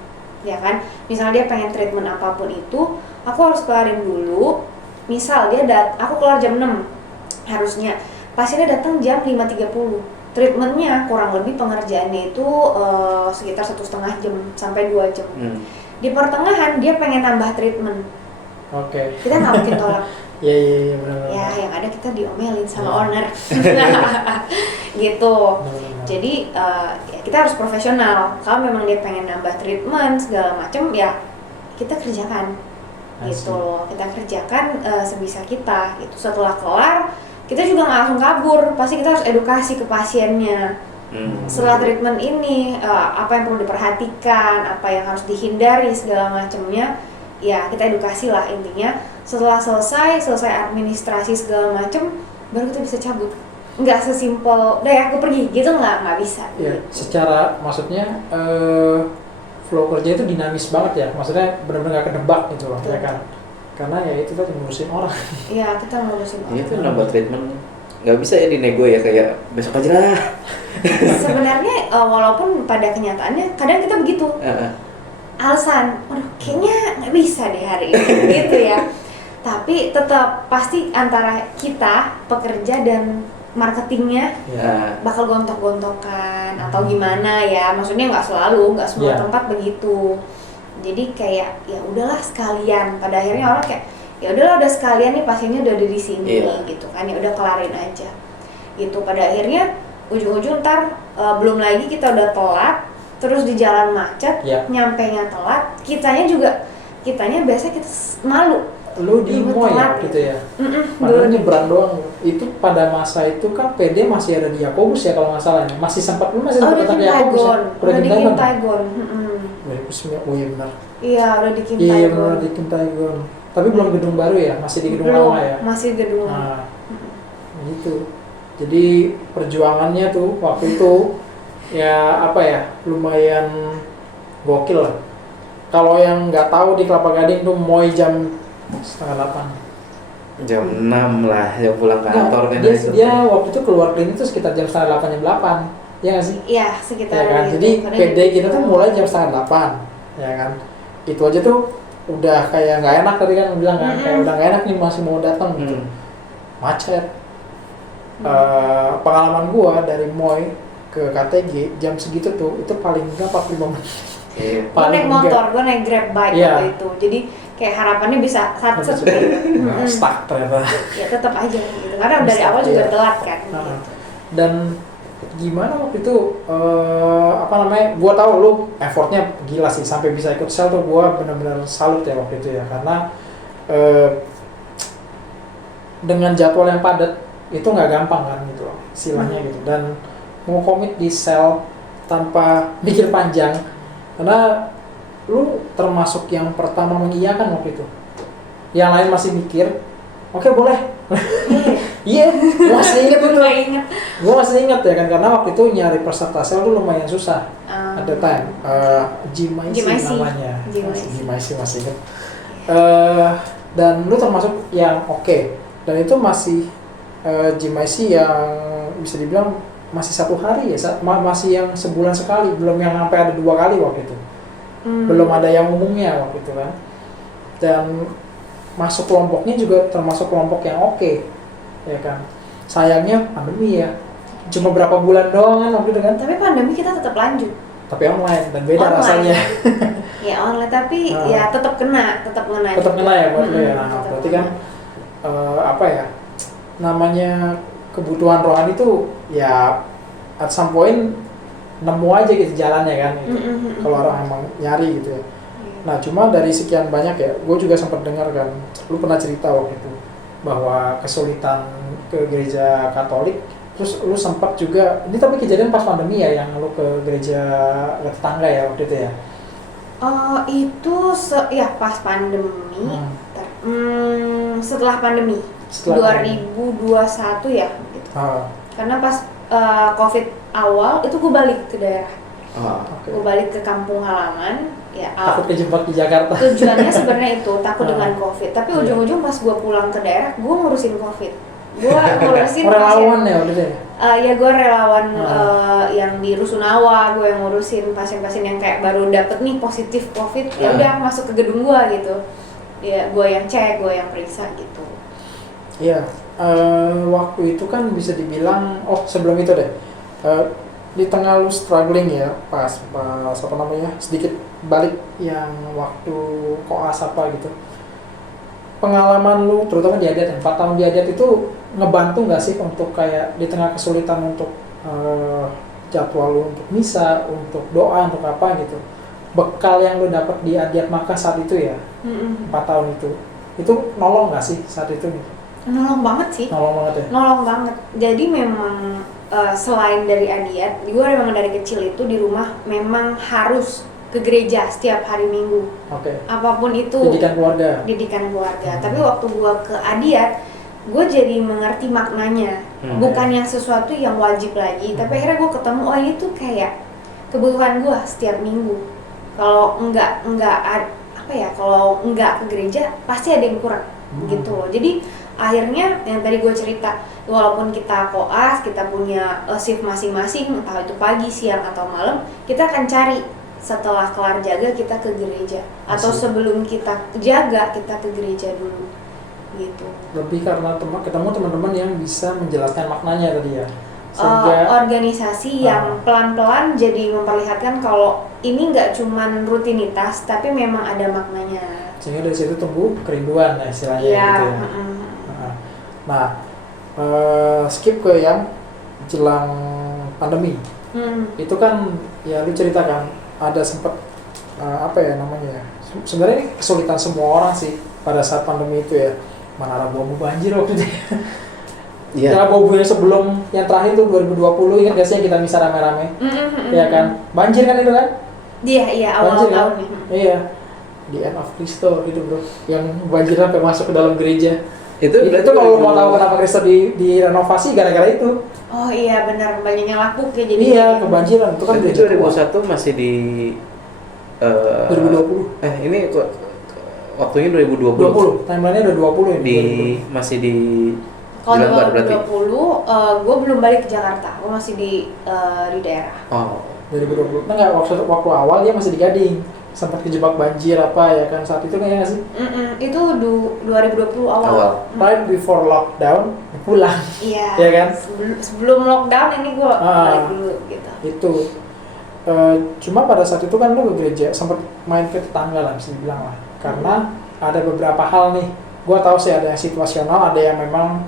ya kan? Misalnya dia pengen treatment apapun itu, aku harus kelarin dulu. Misal aku kelar jam 6 harusnya, pasiennya datang jam 5.30. Treatmentnya kurang lebih pengerjaannya itu sekitar 1,5 jam sampai 2 jam. Di pertengahan dia pengen nambah treatment. Oke. Kita nggak mungkin tolak. Iya benar. Ya yang ada kita diomelin sama owner. Gitu. Jadi ya kita harus profesional. Kalau memang dia pengen nambah treatment segala macam, ya kita kerjakan. Gitu loh. Kita kerjakan sebisa kita. Gitu. Setelah kelar, kita juga nggak langsung kabur, pasti kita harus edukasi ke pasiennya. Setelah treatment ini, apa yang perlu diperhatikan, apa yang harus dihindari segala macamnya, ya kita edukasi lah intinya. Setelah selesai administrasi segala macam, baru kita bisa cabut. Nggak sesimpel, udah ya aku pergi gitu, nggak bisa. Ya, secara maksudnya flow kerja itu dinamis banget ya, maksudnya benar-benar gak kedebak gitu loh, ya Betul. kan? Karena ya itu tadi ngurusin orang. Iya, kita ngurusin Ya, itu orang. nambah treatment nggak bisa ya dinego ya, kayak besok aja lah. Sebenarnya walaupun pada kenyataannya kadang kita begitu. Alasan, waduh kayaknya nggak bisa deh hari ini gitu ya. Tapi tetap pasti antara kita pekerja dan marketingnya Ya. bakal gontok-gontokan atau gimana ya, maksudnya nggak selalu, nggak semua Iya. tempat begitu. Jadi kayak ya udahlah sekalian, pada akhirnya orang kayak ya udahlah udah sekalian nih pasiennya udah ada di sini Iya. gitu kan, ya udah kelarin aja gitu. Pada akhirnya ujung-ujung ntar belum lagi kita udah telat, terus di jalan macet, Iya. nyampenya telat, kitanya biasa kita malu. Lu di Lu Moy telat ya gitu ya. dulu Padahal nyebrang doang. Itu pada masa itu kan PD masih ada di Yakobus ya kalau nggak salah ya. Masih sempat lu masih Oh, sempat udah datang di ke Yakobus ya. Kintagon, udah di Kintagon. Kintagon. 2009. Oh iya benar. Iya, udah di Kintagon. Iya benar di Kintagon. Tapi belum gedung baru ya, masih di gedung Belum, lama ya. masih gedung lama. Nah, gitu. Jadi perjuangannya tuh waktu itu ya apa ya, lumayan gokil lah. Kalau yang nggak tahu di Kelapa Gading tuh Moy jam 7:30. Jam 6 lah, ya pulang kantor kan. Dia waktu itu keluar klinik tuh sekitar jam 7:30 jam 8. Ya nggak sih? Iya, sekitar Ya kan? gitu. Jadi Kadang PD gitu. kita tuh mulai jam 7:30, ya kan? Itu aja tuh udah kayak nggak enak tadi kan bilang kan, kayak udah nggak enak nih masih mau datang gitu. Macet. Pengalaman gua dari Moy ke KTG jam segitu tuh itu paling enggak 45 menit. Iya. Gue naik motor, gue naik grab bike Iya. waktu itu. Jadi kayak harapannya bisa satset Tapi gitu. Nah, stuck ternyata. Ya tetap aja gitu. Karena dari Stuck, awal juga iya. telat kan. Nah, Gitu. dan gimana waktu itu apa namanya? Gua tahu lu effortnya gila sih sampai bisa ikut sel tuh, gua benar-benar salut ya waktu itu ya, karena dengan jadwal yang padat itu nggak gampang kan gitu loh istilahnya gitu, dan mau komit di sel tanpa mikir panjang, karena lu termasuk yang pertama mengiyakan waktu itu, yang lain masih mikir oke boleh. Iya, gue masih inget itu. Gue inget. Gue masih inget ya kan, karena waktu itu nyari peserta sel tuh lumayan susah at the time. GMIC GMIC. namanya. GMIC. GMIC masih inget. Dan lu termasuk yang oke. Dan itu masih GMIC yang bisa dibilang masih 1 hari ya, masih yang sebulan sekali, belum yang sampai ada 2 kali waktu itu. Belum ada yang umumnya waktu itu kan. Dan masuk kelompoknya juga termasuk kelompok yang oke, ya kan. Sayangnya pandemi ya, cuma berapa bulan doang kan waktu itu kan. Tapi pandemi kita tetap lanjut. Tapi online dan beda Online. rasanya. Ya online tapi Ah. ya tetap kena Tetap kena ya buat lu ya. Nah, tetap berarti kena. kan apa ya, namanya kebutuhan rohani itu ya at some point nemu aja gitu jalannya kan gitu. Kalau orang emang nyari gitu ya. Nah cuma dari sekian banyak ya, gue juga sempat dengar kan, lu pernah cerita waktu itu bahwa kesulitan ke gereja Katolik, terus lu sempat juga, ini tapi kejadian pas pandemi ya, yang lu ke gereja tetangga ya waktu itu ya? Itu ya pas pandemi. Setelah pandemi. Setelah 2021 ya gitu. Karena pas COVID awal itu gue balik ke daerah. Oke. Gue balik ke kampung halaman. Ya, Takut kejebak di Jakarta. tujuannya sebenarnya itu takut Ah. dengan COVID. Tapi Iya. ujung-ujung pas gue pulang ke daerah, gue ngurusin COVID. Gue ngurusin Relawan ya waktu itu ya? ya gue relawan Ah. yang di Rusunawa, gue yang ngurusin pasien-pasien yang kayak baru dapet nih positif COVID, ya Ah. udah masuk ke gedung gue gitu. Ya gue yang cek, gue yang periksa gitu. Iya, waktu itu kan bisa dibilang, sebelum itu deh, di tengah lu struggling ya, pas apa namanya, sedikit balik yang waktu koas apa gitu, pengalaman lu terutama di Adat, 4 tahun di Adat itu ngebantu nggak sih untuk kayak di tengah kesulitan untuk jadwal lu untuk misa, untuk doa, untuk apa gitu, bekal yang lu dapat di Adat Maka saat itu ya, 4 tahun itu nolong nggak sih saat itu nih? Nolong banget sih. Nolong banget ya? Nolong banget. Jadi memang selain dari Adiat, gue memang dari kecil itu di rumah memang harus ke gereja setiap hari Minggu. Oke. Apapun itu. Pendidikan keluarga. Didikan keluarga. Tapi waktu gue ke Adiat, gue jadi mengerti maknanya. Bukan yang sesuatu yang wajib lagi. Tapi akhirnya gue ketemu, oh ini tuh kayak kebutuhan gue setiap minggu. Kalau kalau nggak ke gereja pasti ada yang kurang gitu loh. Jadi akhirnya yang tadi gue cerita, walaupun kita koas, kita punya shift masing-masing, entah itu pagi, siang atau malam, kita akan cari setelah kelar jaga kita ke gereja, atau sebelum kita jaga kita ke gereja dulu gitu. Lebih karena ketemu teman-teman yang bisa menjelaskan maknanya tadi ya. Sehingga organisasi yang pelan-pelan jadi memperlihatkan kalau ini nggak cuman rutinitas tapi memang ada maknanya. Sehingga dari situ tumbuh kerinduan ya istilahnya Iya. gitu ya. Nah, skip ke yang jelang pandemi. Itu kan ya lu ceritakan ada sempat sebenarnya ini kesulitan semua orang sih pada saat pandemi itu ya. Mana ada bau banjir waktu itu. Iya. Karena bau-baunya sebelum yang terakhir tuh 2020, ingat gak sih yang kita bisa rame-rame? Iya kan? Banjir kan itu kan? Iya, awal tahun nih. Iya. The end of Cristo gitu bro. Yang banjir sampai masuk ke dalam gereja. Itu kalau mau tahu kenapa Cristo direnovasi gara-gara itu. Oh iya benar, banyaknya lapuk ya jadi. Iya, kebanjiran itu kan. Itu 2001 masih di 2020. Ini waktunya 2020. Timeline-nya udah 20 ya. Masih di Kalau Jelambar berarti. 2020, gue belum balik ke Jakarta, gue masih di daerah. Oh. 2020. Nah, waktu awal dia masih di Gading. Sempat kejebak banjir apa ya kan saat itu kayaknya nggak sih? Itu 2020 awal. Right before lockdown pulang. Iya. Ya kan? Sebelum lockdown ini gue balik dulu gitu. Itu. Cuma pada saat itu kan lu ke gereja sempat main ke tetangga lah bisa dibilang lah. Karena ada beberapa hal nih. Gue tahu sih ada yang situasional, ada yang memang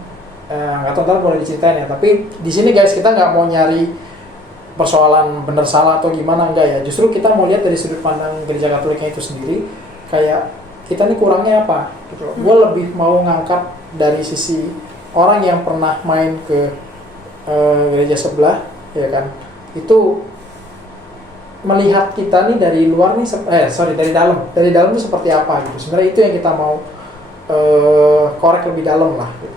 nggak tahu ntar boleh diceritain ya. Tapi di sini guys kita nggak mau nyari persoalan benar salah atau gimana, enggak ya. Justru kita mau lihat dari sudut pandang gereja Katoliknya itu sendiri, kayak kita nih kurangnya apa gitu. Gue lebih mau ngangkat dari sisi orang yang pernah main ke gereja sebelah ya kan, itu melihat kita nih dari luar nih dari dalam tuh seperti apa gitu. Sebenarnya itu yang kita mau korek lebih dalam lah gitu.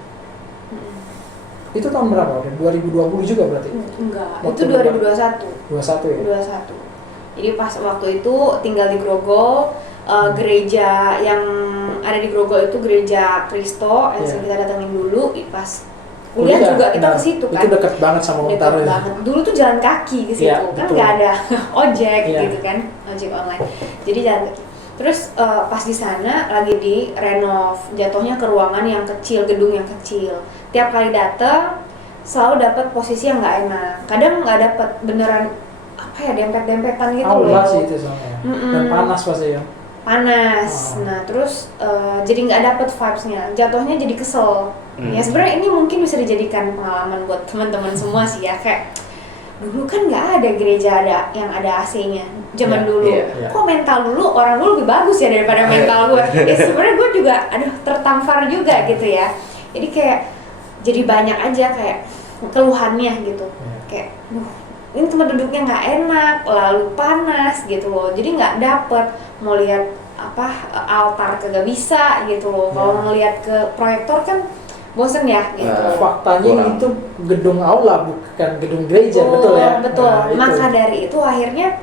Itu tahun berapa? 2020 juga berarti? Enggak, Waktu itu 2021. 21 ya? 21. Jadi pas waktu itu tinggal di Grogol, gereja yang ada di Grogol itu gereja Cristo yang sering kita datengin dulu. Pas kuliah juga kita ke situ kan. Itu dekat banget sama Untar ya? Banget. Dulu tuh jalan kaki ke situ, kan nggak ada ojek gitu kan, ojek online. Jadi jalan kaki. Terus pas di sana lagi di renov, jatuhnya ke ruangan yang kecil, gedung yang kecil. Tiap kali datang selalu dapat posisi yang nggak enak. Kadang nggak dapat beneran dempet-dempetan gitu loh. Aula sih itu soalnya. Dan panas pasti ya. Panas. Nah terus jadi nggak dapat vibes-nya. Jatuhnya jadi kesel. Ya sebenarnya ini mungkin bisa dijadikan pengalaman buat teman-teman semua sih ya, kayak dulu kan nggak ada gereja yang ada AC-nya zaman dulu. Kok mental dulu orang dulu lebih bagus ya daripada mental gue. Ya sebenarnya gue juga tertampar juga gitu ya. Jadi kayak jadi banyak aja kayak keluhannya gitu. Kayak ini tempat duduknya nggak enak, lalu panas gitu loh. Jadi nggak dapet mau lihat altar kagak bisa gitu loh. Kalau ngelihat ke proyektor kan bosen ya gitu. Faktanya itu gedung aula bukan gedung gereja, betul ya? Betul. Maka dari itu akhirnya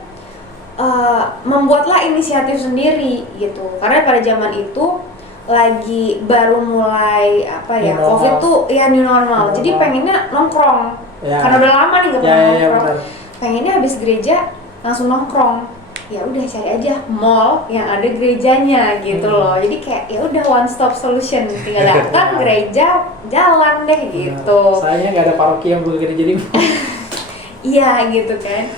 membuatlah inisiatif sendiri gitu. Karena pada zaman itu lagi baru mulai COVID tuh ya new normal. Jadi pengennya nongkrong. Karena udah lama nih gak pernah nongkrong. Pengennya habis gereja langsung nongkrong. Ya udah cari aja mall yang ada gerejanya gitu loh. Jadi kayak ya udah one stop solution, tinggal datang gereja jalan deh gitu. Sayangnya nggak ada paroki yang buka gereja di iya gitu kan.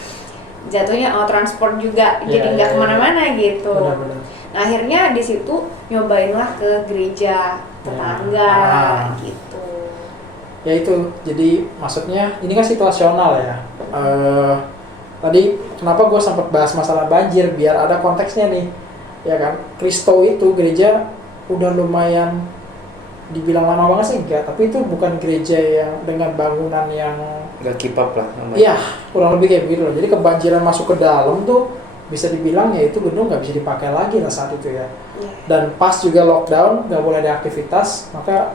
Jatuhnya transport juga jadi nggak kemana-mana gitu. Benar-benar. Nah akhirnya di situ nyobainlah ke gereja tetangga gitu. Ya itu, jadi maksudnya ini kan situasional ya. Tadi kenapa gue sempat bahas masalah banjir biar ada konteksnya nih, ya kan? Cristo itu gereja udah lumayan dibilang lama banget sih enggak, tapi itu bukan gereja yang dengan bangunan yang nggak keep up lah. Iya, kurang lebih kayak begitu loh. Jadi kebanjiran masuk ke dalam tuh bisa dibilang ya itu gedung nggak bisa dipakai lagi lah saat itu ya. Dan pas juga lockdown nggak boleh ada aktivitas, maka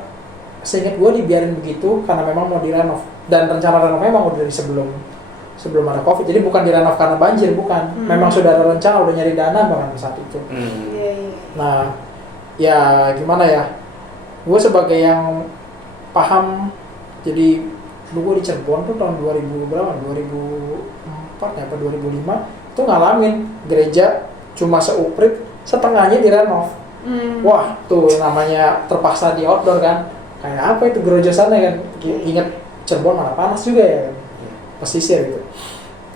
seingat gue dibiarin begitu karena memang mau direnov, dan rencana renovnya memang udah dari sebelum sebelum ada COVID. Jadi bukan direnov karena banjir, bukan. Memang sudah ada rencana, udah nyari dana bahkan saat itu. Iya, iya. Nah, ya gimana ya? Gue sebagai yang paham, jadi dulu gue di Cirebon tuh tahun 2000 berapa? 2004 ya, apa 2005 itu ngalamin gereja cuma seuprit, setengahnya direnov. Wah, tuh namanya terpaksa di outdoor kan. Kayak apa itu gereja sana kan? Ingat Cirebon mana panas juga ya kan? Pesisir gitu.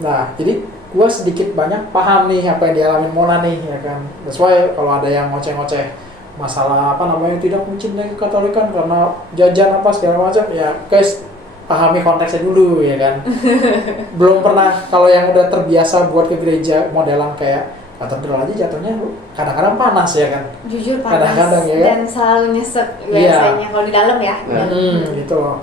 Nah, jadi gue sedikit banyak paham nih apa yang dialami Mona nih ya kan. That's why kalau ada yang ngoceh-ngoceh masalah apa namanya tidak mencintai Katolikan karena jajan apa segala macam, ya guys pahami konteksnya dulu ya kan. Belum pernah, kalau yang udah terbiasa buat ke gereja modelan kayak katedral aja jatuhnya kadang-kadang panas ya kan. Jujur panas Kadang-kadang ya kan? dan selalu nyesek biasanya kalau di dalam ya. Gitu loh.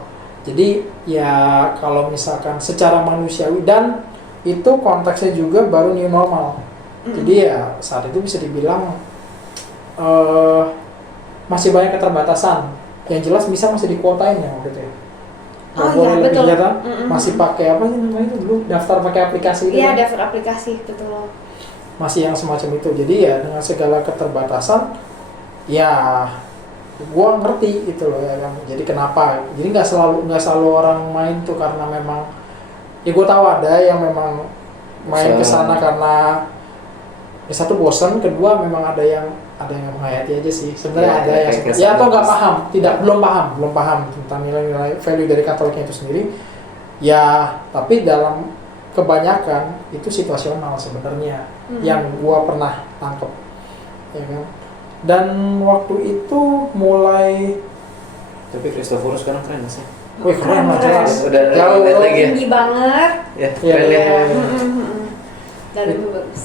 Jadi ya kalau misalkan secara manusiawi, dan itu konteksnya juga baru new normal. Jadi ya saat itu bisa dibilang masih banyak keterbatasan. Yang jelas bisa masih dikuotain ya waktu itu ya. Nggak boleh lebih betul. ya kan? Masih pakai apa sih namanya itu dulu, daftar pakai aplikasi itu. Iya, kan? daftar aplikasi, betul. Masih yang semacam itu. Jadi ya dengan segala keterbatasan ya gua ngerti gitu loh ya kan. Jadi kenapa? Jadi nggak selalu orang main tuh karena memang ya gua tahu ada yang memang main ke sana karena ya satu bosan, kedua memang ada yang menghayati aja sih. Sebenarnya ada yang ya atau nggak paham, belum paham tentang nilai-nilai value dari Katoliknya itu sendiri. Ya, tapi dalam kebanyakan itu situasional sebenarnya yang gua pernah tangkep. Ya kan? Dan waktu itu mulai, tapi Kristoforus sekarang keren sih. wih keren lah jelas. Udah Jauh lagi ya. Tinggi banget. Ya, Iya, keren iya, ya. iya. Dan itu bagus.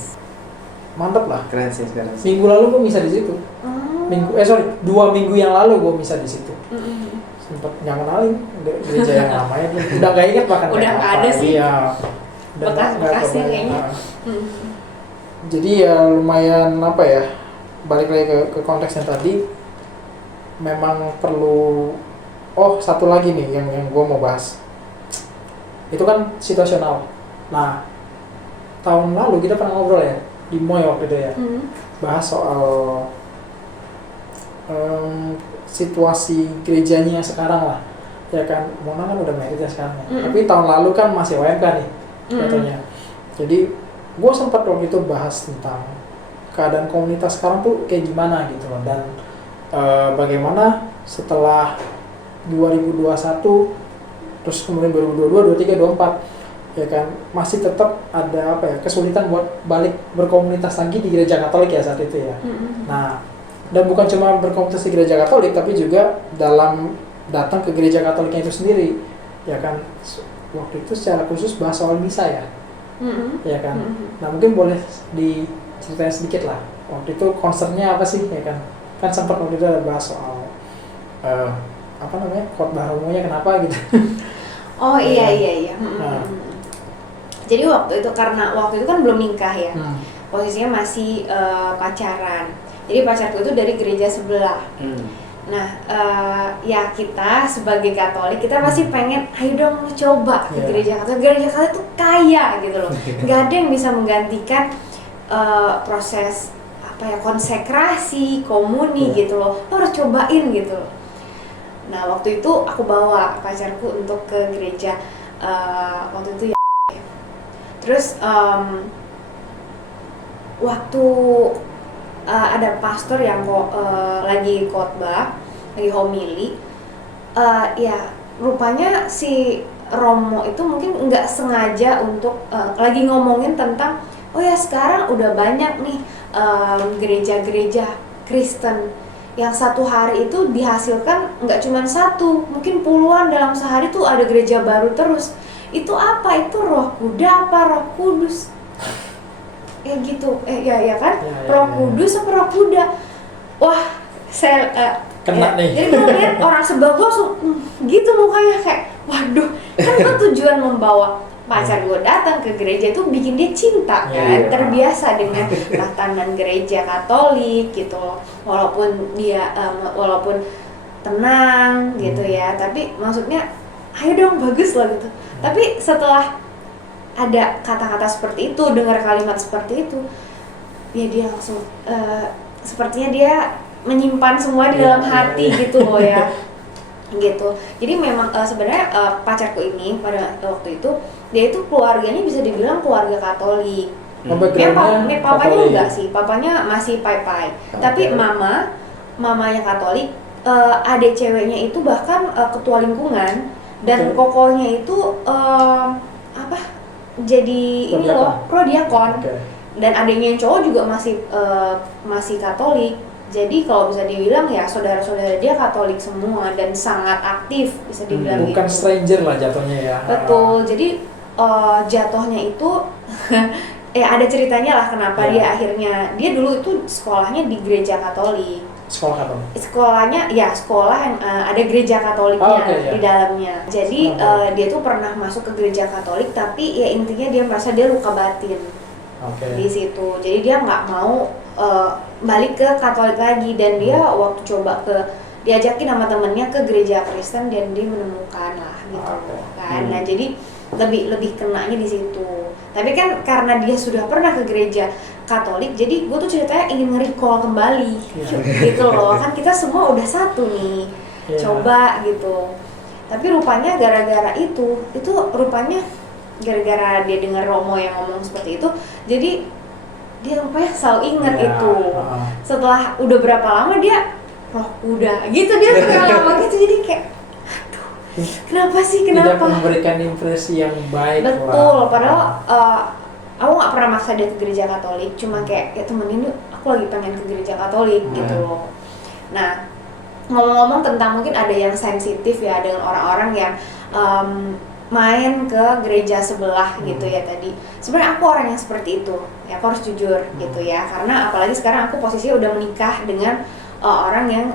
Mantep lah. Keren sih sekarang. Minggu lalu gua bisa di situ. 2 minggu yang lalu gua bisa di situ. Sempet nggak kenalin gereja yang namanya, udah nggak inget bahkan. Udah nggak ada sih. Iya. Bekas-bekasnya kayaknya. Jadi ya lumayan apa ya, balik lagi ke konteks yang tadi, memang perlu. Oh, satu lagi nih yang gue mau bahas, itu kan situasional. Nah, tahun lalu kita pernah ngobrol ya di Moy waktu itu ya, bahas soal situasi gerejanya yang sekarang lah, ya kan. Mona kan udah married ya sekarang ya. Tapi tahun lalu kan masih OMK nih katanya. Jadi gue sempat waktu itu bahas tentang keadaan komunitas sekarang tuh kayak gimana gitu loh, dan bagaimana setelah 2021 terus kemudian 2022, 23, 24 ya kan, masih tetap ada apa ya, kesulitan buat balik berkomunitas lagi di gereja Katolik ya saat itu ya. Nah, dan bukan cuma berkomunitas di gereja Katolik, tapi juga dalam datang ke gereja Katoliknya itu sendiri ya kan. Waktu itu secara khusus bahas soal misa ya, ya kan. Nah, mungkin boleh diceritain sedikit lah waktu itu concernnya apa sih ya kan. Kan sempat waktu itu ada bahas soal apa namanya, khotbah romonya kenapa gitu. Oh iya. Nah. Jadi waktu itu karena waktu itu kan belum nikah ya, posisinya masih pacaran. Jadi pacarku itu dari gereja sebelah. Nah, ya kita sebagai Katolik kita pasti pengen, ayo dong coba ke gereja Katolik. Gereja Katolik itu kaya gitu loh. Gak ada yang bisa menggantikan proses apa ya, konsekrasi, komuni gitu loh. Lo harus cobain gitu loh. Nah, waktu itu aku bawa pacarku untuk ke gereja waktu itu ya. Terus waktu ada pastor yang lagi khotbah, lagi homili, ya rupanya si Romo itu mungkin nggak sengaja untuk lagi ngomongin tentang, oh ya sekarang udah banyak nih gereja-gereja Kristen yang satu hari itu dihasilkan nggak cuma satu, mungkin puluhan dalam sehari tuh ada gereja baru terus. Itu apa? Itu Roh Kuda apa Roh Kudus? Gitu, ya kan? Roh Kudus apa Roh Kuda? Wah, saya kena nih. Jadi gue lihat orang sebelah gue langsung gitu mukanya kayak, waduh, kan gue tujuan membawa pacar gue datang ke gereja itu bikin dia cinta kan, terbiasa dengan tatanan gereja Katolik gitu, walaupun dia walaupun tenang gitu ya, tapi maksudnya ayo dong bagus lah gitu. Tapi setelah ada kata-kata seperti itu, dengar kalimat seperti itu, ya dia langsung sepertinya dia menyimpan semua di dalam hati gitu loh ya. Gitu. Jadi memang sebenarnya pacarku ini pada waktu itu dia itu keluarganya bisa dibilang keluarga Katolik. Papanya enggak sih, papanya masih pai-pai. Tapi mamanya Katolik, adik ceweknya itu bahkan ketua lingkungan dan kokonya itu jadi ini loh prodiakon. Dan adiknya yang cowok juga masih Katolik. Jadi kalau bisa dibilang ya saudara-saudara dia Katolik semua dan sangat aktif bisa dibilang. Bukan gitu. Stranger lah jatuhnya ya. Betul. Jadi jatuhnya itu ada ceritanya lah kenapa dia akhirnya dia dulu itu sekolahnya di gereja Katolik. Sekolah Katolik. Sekolahnya ya sekolah yang ada gereja Katoliknya di dalamnya. Jadi dia tuh pernah masuk ke gereja Katolik tapi ya intinya dia merasa dia luka batin. Di situ. Jadi dia nggak mau balik ke Katolik lagi dan dia waktu coba diajakin sama temennya ke gereja Kristen dan dia menemukan lah gitu kan. Nah jadi lebih kenanya di situ. Tapi kan karena dia sudah pernah ke gereja Katolik, jadi gue tuh ceritanya ingin nge-recall kembali gitu loh. Kan kita semua udah satu nih, coba gitu. Tapi rupanya gara-gara itu rupanya gara-gara dia dengar Romo yang ngomong seperti itu, jadi dia rupanya selalu ingat itu. Setelah udah berapa lama dia, udah gitu dia suka lama gitu, jadi kayak kenapa sih? Tidak memberikan impresi yang baik. Betul, padahal aku nggak pernah maksa dia ke gereja Katolik, cuma kayak temenin yuk, aku lagi pengen ke gereja Katolik gitu loh. Nah, ngomong-ngomong tentang mungkin ada yang sensitif ya dengan orang-orang yang main ke gereja sebelah gitu ya tadi. Sebenarnya aku orang yang seperti itu, ya aku harus jujur gitu ya, karena apalagi sekarang aku posisinya udah menikah dengan orang yang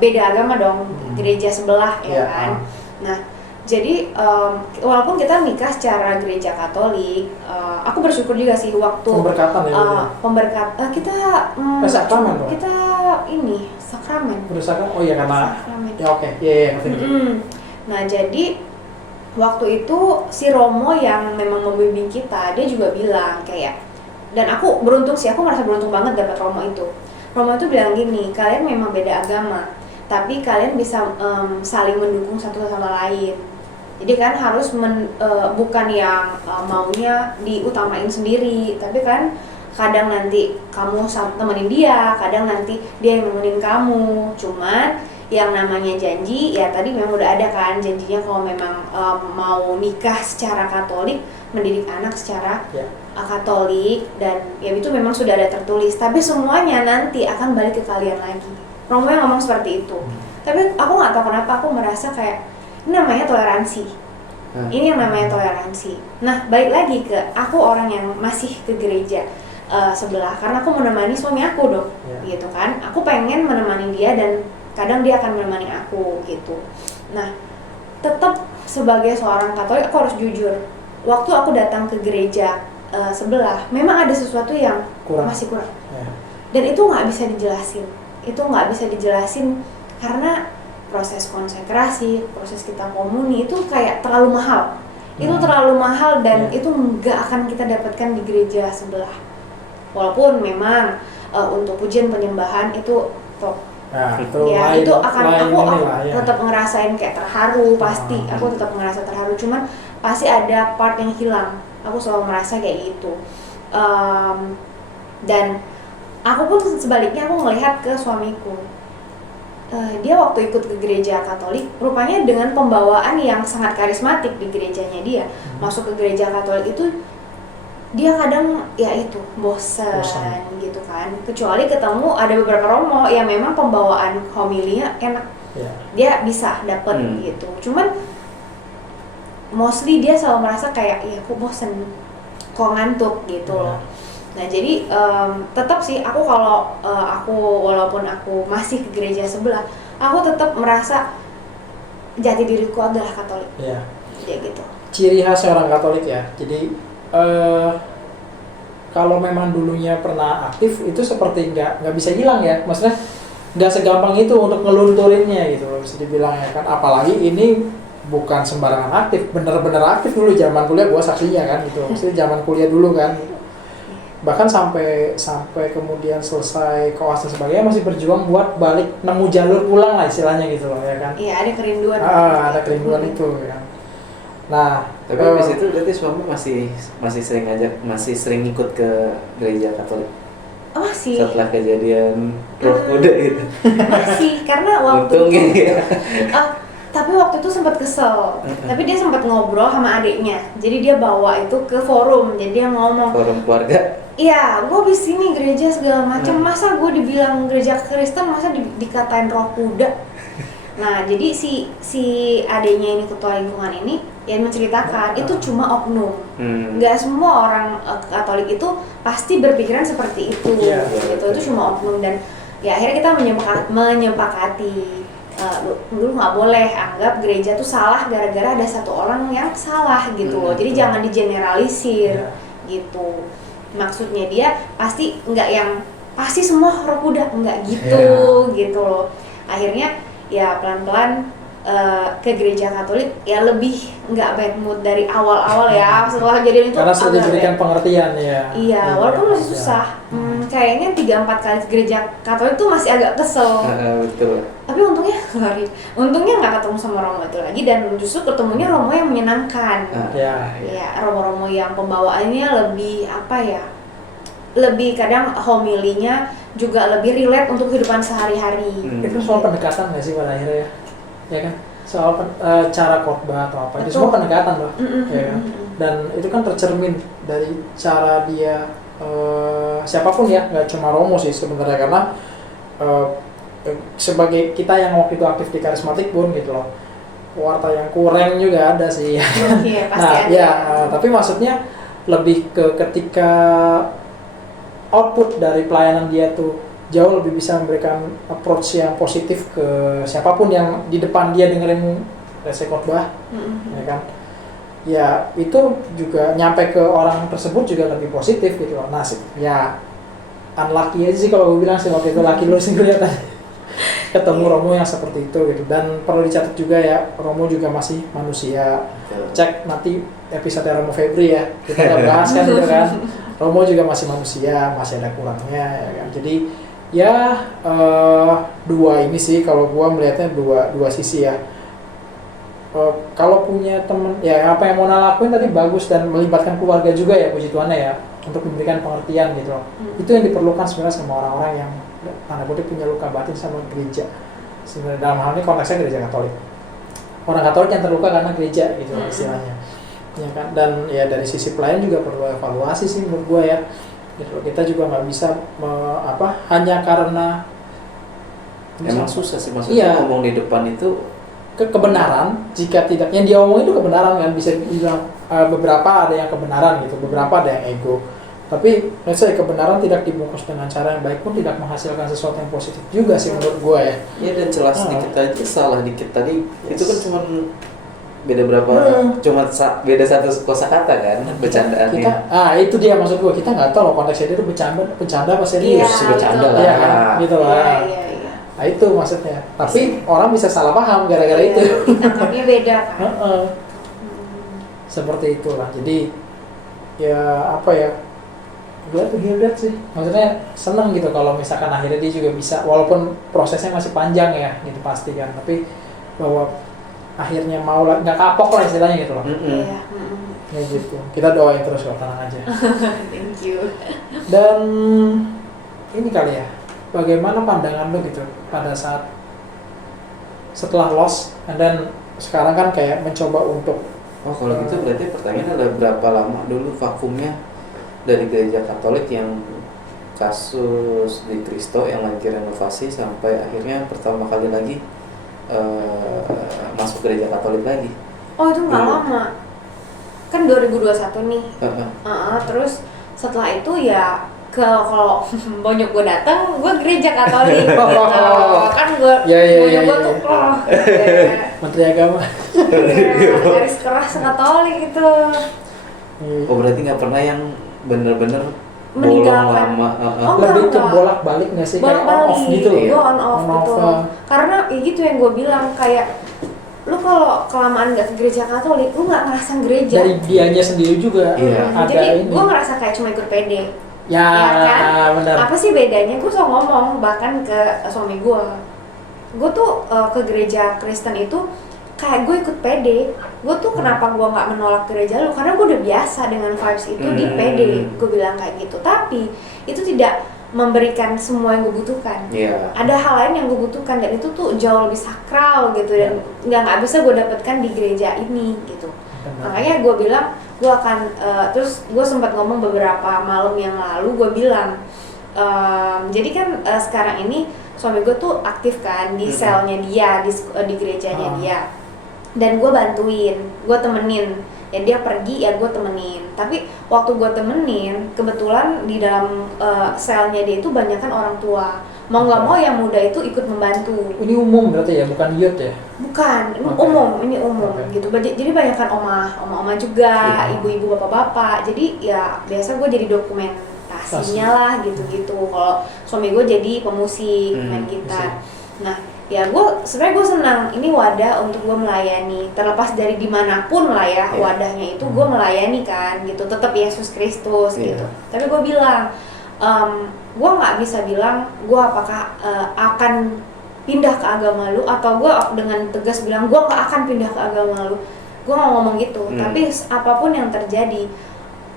beda agama dong, gereja sebelah ya kan. Nah, jadi walaupun kita nikah secara gereja Katolik, aku bersyukur juga sih waktu pemberkatan ya. Kita sakramen kita ini sakramen. Oh iya karena sakramen. Ya oke. Iya. Nah, jadi waktu itu si Romo yang memang membimbing kita, dia juga bilang kayak, dan aku beruntung sih, aku merasa beruntung banget dapat Romo itu. Romo itu bilang gini, kalian memang beda agama, tapi kalian bisa saling mendukung satu sama lain. Jadi kan harus bukan yang maunya diutamain sendiri, tapi kan kadang nanti kamu temenin dia, kadang nanti dia yang nemenin kamu. Cuman yang namanya janji ya tadi memang udah ada kan janjinya kalau memang mau nikah secara Katolik, mendidik anak secara Katolik, dan ya itu memang sudah ada tertulis, tapi semuanya nanti akan balik ke kalian lagi. Romo yang ngomong seperti itu. Tapi aku nggak tahu kenapa aku merasa kayak ini namanya toleransi. Ini yang namanya toleransi. Nah, balik lagi ke aku orang yang masih ke gereja sebelah karena aku menemani suami aku dong, gitu kan. Aku pengen menemani dia dan kadang dia akan menemani aku gitu. Nah, tetap sebagai seorang Katolik aku harus jujur. Waktu aku datang ke gereja sebelah, memang ada sesuatu yang masih kurang. Dan itu nggak bisa dijelasin. Itu nggak bisa dijelasin karena proses konsekrasi, proses kita komuni itu kayak terlalu mahal. Itu terlalu mahal dan itu nggak akan kita dapatkan di gereja sebelah. Walaupun memang untuk pujian penyembahan itu top. Itu akan aku tetap ngerasain kayak terharu pasti. Aku tetap ngerasa terharu. Cuman pasti ada part yang hilang. Aku selalu merasa kayak gitu. Dan aku pun sebaliknya aku melihat ke suamiku. Dia waktu ikut ke gereja Katolik, rupanya dengan pembawaan yang sangat karismatik di gerejanya dia. Masuk ke gereja Katolik itu dia kadang ya itu bosan gitu kan. Kecuali ketemu ada beberapa romo yang memang pembawaan homilinya enak, dia bisa dapet gitu. Cuman mostly dia selalu merasa kayak ya aku bosan, kok ngantuk gitu loh. Nah jadi tetap sih aku kalau walaupun aku masih ke gereja sebelah, aku tetap merasa jati diriku adalah Katolik. Ya gitu. Ciri khas seorang Katolik ya. Jadi kalau memang dulunya pernah aktif itu seperti nggak bisa hilang ya. Maksudnya nggak segampang itu untuk ngelunturinnya gitu bisa dibilang ya kan. Apalagi ini bukan sembarangan aktif, bener-bener aktif dulu zaman kuliah, gue saksinya kan gitu. Maksudnya zaman kuliah dulu kan, bahkan sampai kemudian selesai koas dan sebagainya masih berjuang buat balik nemu jalur pulang lah istilahnya gitu loh ya kan. Iya, ada kerinduan. Ada kerinduan itu ya. Nah, Tapi habis itu berarti suami masih sering ikut ke gereja Katolik Masih. setelah kejadian Roh Kuda gitu. Masih, karena waktu Untungnya itu ya. tapi waktu itu sempat kesel. Tapi dia sempat ngobrol sama adiknya. Jadi dia bawa itu ke forum. Jadi dia ngomong, Forum keluarga. iya, gue di sini gereja segala macam. Masa gue dibilang gereja Kristen, masa dikatain Roh Kuda? Nah, jadi si adiknya ini, ketua lingkungan ini yang menceritakan itu cuma oknum. Nggak semua orang Katolik itu pasti berpikiran seperti itu. Iya, gitu. Itu cuma oknum, dan ya akhirnya kita menyepakati lu nggak boleh anggap gereja tuh salah gara-gara ada satu orang yang salah gitu loh. Jadi jangan digeneralisir gitu. Maksudnya dia pasti nggak yang pasti semua Roh Kuda, nggak gitu gitu loh. Akhirnya ya pelan-pelan ke gereja Katolik ya lebih nggak bad mood dari awal-awal ya. Setelah kejadian itu karena sudah agak diberikan bad. pengertian ya. Iya, walaupun masih susah. Kayaknya 3-4 kali ke gereja Katolik tuh masih agak kesel. Betul. Tapi untungnya nggak ketemu sama Romo itu lagi, dan justru ketemunya Romo yang menyenangkan. Ya. Ya, Romo-Romo yang pembawaannya lebih apa ya? Lebih kadang homilinya juga lebih relate untuk kehidupan sehari-hari. Itu soal pendekatan nggak sih pada akhirnya ya kan? Soal cara khotbah atau apa, itu Betul. semua pendekatan loh, ya kan? Mm-mm. Dan itu kan tercermin dari cara dia siapapun ya, nggak cuma Romo sih sebenarnya, karena sebagai kita yang waktu itu aktif di karismatik pun gitu loh, warta yang kurang juga ada sih. Iya, pasti Nah ada. ya, tapi maksudnya lebih ke ketika output dari pelayanan dia tuh jauh lebih bisa memberikan approach yang positif ke siapapun yang di depan dia dengerin rese khotbah, ya kan? Ya itu juga nyampe ke orang tersebut juga lebih positif gitu loh. Nasib ya unlucky aja sih kalau gue bilang sih waktu itu, laki lu sih kelihatan ketemu Romo yang seperti itu gitu. Dan perlu dicatat juga ya, Romo juga masih manusia. Cek nanti episode Romo Febri ya, kita udah bahas kan gitu kan. Romo juga masih manusia, masih ada kurangnya ya kan. Jadi ya dua ini sih kalau gua melihatnya dua sisi ya. Kalau punya temen ya apa yang mau lakuin tadi bagus, dan melibatkan keluarga juga ya, puji Tuhannya ya, untuk memberikan pengertian gitu loh. Itu yang diperlukan sebenarnya sama orang-orang yang tanda kutip punya luka batin sama gereja. Sebenarnya dalam hal ini konteksnya gereja Katolik. Orang Katolik yang terluka karena gereja gitu istilahnya. Ya kan? Dan ya dari sisi pelayan juga perlu evaluasi sih menurut gue ya. Gitu. Kita juga nggak bisa hanya karena Emang susah sih maksudnya ngomong di depan itu kebenaran, jika tidak yang dia omongin itu kebenaran kan, bisa dibilang beberapa ada yang kebenaran gitu, beberapa ada yang ego. Tapi let's say kebenaran tidak dibungkus dengan cara yang baik pun tidak menghasilkan sesuatu yang positif juga sih menurut gue ya. ya dan celah sedikit aja, salah dikit tadi itu kan cuma beda berapa, cuma beda satu kosakata kan, bercandaannya. Itu dia maksud gue, kita nggak tahu loh konteksnya itu bercanda apa serius. Iya, bercanda betul. lah. Iya kan, gitu lah. Iya. Nah itu maksudnya. Tapi orang bisa salah paham gara-gara itu. Ditangkapnya beda kan. Seperti itulah. Jadi ya apa ya? Glad to hear that sih. Maksudnya seneng gitu kalau misalkan akhirnya dia juga bisa, walaupun prosesnya masih panjang ya, gitu pasti kan. Tapi bahwa akhirnya mau nggak kapok lah istilahnya gitu loh. Iya. Ya gitu. Kita doain terus kok, tenang aja. Thank you. Dan ini kali ya, bagaimana pandangan lo gitu pada saat setelah loss, dan sekarang kan kayak mencoba untuk Kalau gitu berarti pertanyaannya adalah berapa lama dulu vakumnya dari gereja Katolik yang kasus di Kristo yang lagi renovasi sampai akhirnya pertama kali lagi masuk gereja Katolik lagi. Oh itu nggak lama, kan 2021 nih. Terus setelah itu ya kalau bonyok gue datang, gue gereja Katolik. Kan gue bonyok gue tuh Menteri Agama. garis keras Katolik itu. Oh berarti nggak pernah yang bener-bener bolong Meninggalkan. lama. Lebih ke enggak. bolak-balik nggak sih, kayak on Bolak-balik, off gitu loh. gue on off gitu. Karena ya gitu yang gue bilang, kayak lu kalau kelamaan nggak ke gereja Katolik, lu nggak ngerasa gereja. Dari dianya sendiri juga ada Jadi ini. gue ngerasa kayak cuma ikut pede. Ya, kan? benar. Apa sih bedanya? Gue selalu ngomong bahkan ke suami gue tuh ke gereja Kristen itu kayak gue ikut pede. Gue tuh kenapa gue nggak menolak gereja lu, karena gue udah biasa dengan vibes itu di pede. Gue bilang kayak gitu, tapi itu tidak memberikan semua yang gue butuhkan. Ada hal lain yang gue butuhkan dan itu tuh jauh lebih sakral gitu dan nggak bisa gue dapatkan di gereja ini gitu. Makanya gue bilang gue akan terus gue sempat ngomong beberapa malam yang lalu, gue bilang jadi kan sekarang ini suami gue tuh aktif kan di selnya dia di gerejanya dia, dan gue bantuin, gue temenin. Ya dia pergi, ya gue temenin. Tapi waktu gue temenin, kebetulan di dalam selnya dia itu banyak kan orang tua. Mau nggak mau yang muda itu ikut membantu. Ini umum berarti ya, bukan youth ya? Bukan, ini umum gitu. Jadi banyak kan oma juga, ibu-ibu, bapak-bapak. Jadi ya biasa gue jadi dokumentasinya lah gitu-gitu. Kalau suami gue jadi pemusik, main gitar. Nah, ya sebenarnya gue senang ini wadah untuk gue melayani, terlepas dari dimanapun lah ya wadahnya itu gue melayani kan gitu, tetap Yesus Kristus gitu. Tapi gue bilang gue nggak bisa bilang gue apakah akan pindah ke agama lu, atau gue dengan tegas bilang gue nggak akan pindah ke agama lu. Gue nggak ngomong gitu. Tapi apapun yang terjadi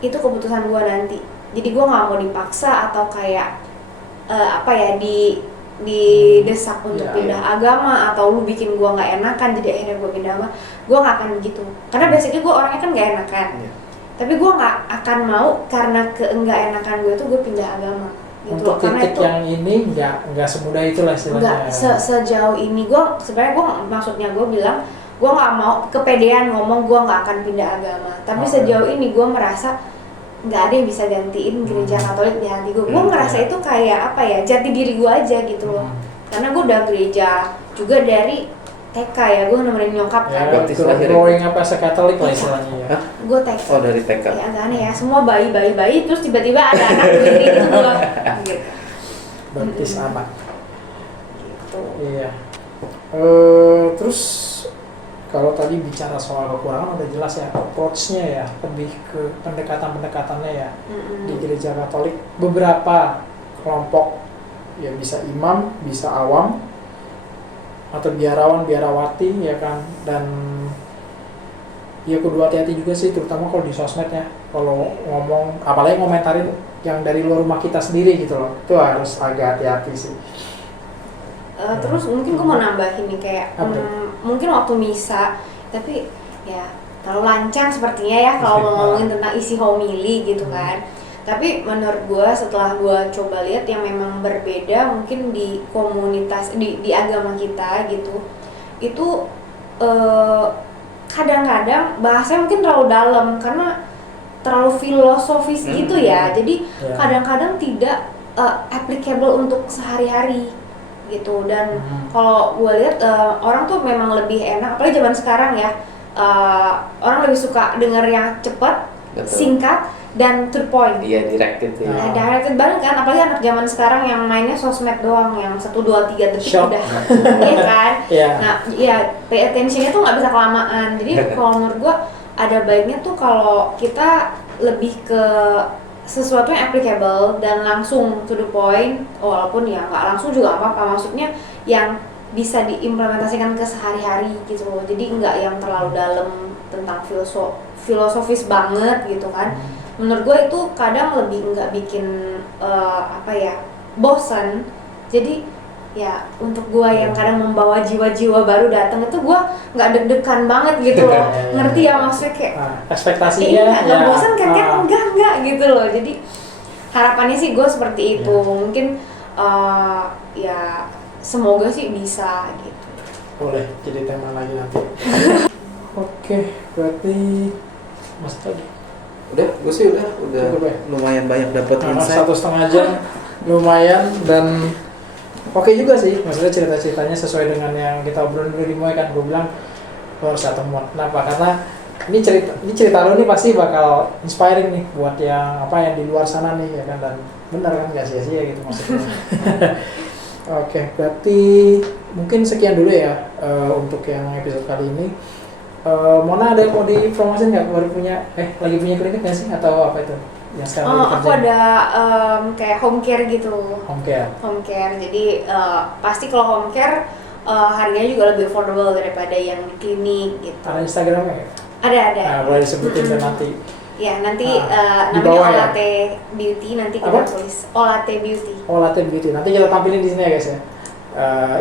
itu keputusan gue nanti. Jadi gue nggak mau dipaksa atau kayak didesak untuk pindah agama, atau lu bikin gue nggak enakan jadi akhirnya gue pindah agama. Gue nggak akan begitu, karena biasanya gue orangnya kan nggak enakan. Tapi gue nggak akan mau karena nggak enakan gue itu gue pindah agama gitu. Untuk karena titik itu yang ini nggak semudah itulah istilahnya. Sejauh ini gue sebenarnya maksudnya gue bilang gue nggak mau kepedean ngomong gue nggak akan pindah agama. Tapi sejauh ini gue merasa nggak ada yang bisa gantiin gereja Katolik di hati gue. Gue ngerasa itu kayak jati diri gue aja gitu loh. Karena gue udah gereja juga dari TK ya, gue nemenin nyokap kan. Growing apa se-Katolik lah istilahnya ya. Gue TK. Oh, dari TK. Ya agak aneh ya, semua bayi terus tiba-tiba ada anak gede gitu gue. Gitu. Baptis anak. Gitu. Iya. Terus kalau tadi bicara soal kekurangan udah jelas ya, approach-nya ya, lebih ke pendekatan-pendekatannya ya. Di gereja Katolik beberapa kelompok ya, bisa imam, bisa awam, atau biarawan, biarawati ya kan. Dan ya kudu hati-hati juga sih, terutama kalau di sosmed ya, kalau ngomong, apalagi ngomentarin yang dari luar rumah kita sendiri gitu loh, itu harus agak hati-hati sih. Terus mungkin gue mau nambahin nih kayak mungkin waktu misa, tapi ya terlalu lancang sepertinya ya kalau mau ngomongin tentang isi homili gitu kan. Tapi menurut gue setelah gue coba lihat yang memang berbeda mungkin di komunitas di agama kita gitu, itu kadang-kadang bahasanya mungkin terlalu dalam karena terlalu filosofis gitu ya. Jadi kadang-kadang tidak applicable untuk sehari-hari gitu. Dan kalau gue lihat orang tuh memang lebih enak, apalagi zaman sekarang ya, orang lebih suka denger yang cepat, singkat, dan to the point. Iya, direct gitu ya. Nah, directed banget kan, apalagi anak zaman sekarang yang mainnya sosmed doang, yang 1, 2, 3 detik udah. Iya kan? Nah, ya pay attention-nya tuh nggak bisa kelamaan. Jadi kalau menurut gue ada baiknya tuh kalau kita lebih ke sesuatu yang applicable dan langsung to the point, walaupun ya nggak langsung juga apa-apa, maksudnya yang bisa diimplementasikan ke sehari-hari gitu loh. Jadi nggak yang terlalu dalam tentang filosofis banget gitu kan. Menurut gue itu kadang lebih nggak bikin bosan. Jadi ya untuk gue yang kadang membawa jiwa-jiwa baru datang itu gue nggak deg-degan banget gitu loh. Ngerti ya maksudnya kayak ekspektasinya nggak bosan kan enggak gitu loh. Jadi harapannya sih gue seperti itu. Mungkin ya semoga sih bisa gitu. Boleh jadi tema lagi nanti. Oke, berarti Mas tadi udah, gue sih udah lumayan banyak dapat insight. 1,5 jam lumayan, dan oke juga sih, maksudnya cerita-ceritanya sesuai dengan yang kita obrolin dulu di Moy kan. Gue bilang lo harus temuan. Kenapa? Karena ini cerita lo nih pasti bakal inspiring nih buat yang di luar sana nih ya kan, dan benar kan, nggak sia-sia gitu maksudnya. Oke, berarti mungkin sekian dulu ya untuk yang episode kali ini. Mona ada yang mau dipromosin nggak? Baru punya lagi punya klinik nggak sih atau apa itu yang sekarang lagi Aku kerjain? ada kayak home care gitu. Home care. Home care. Jadi pasti kalau home care harganya juga lebih affordable daripada yang di klinik gitu. Ada Instagramnya ya? Ada. Nah, boleh disebutin dan nanti. Ya, nanti Di namanya bawah ya? Olate Beauty, nanti kita Apa? tulis Olate Beauty. Latte Beauty. Nanti kita tampilin di sini ya guys ya,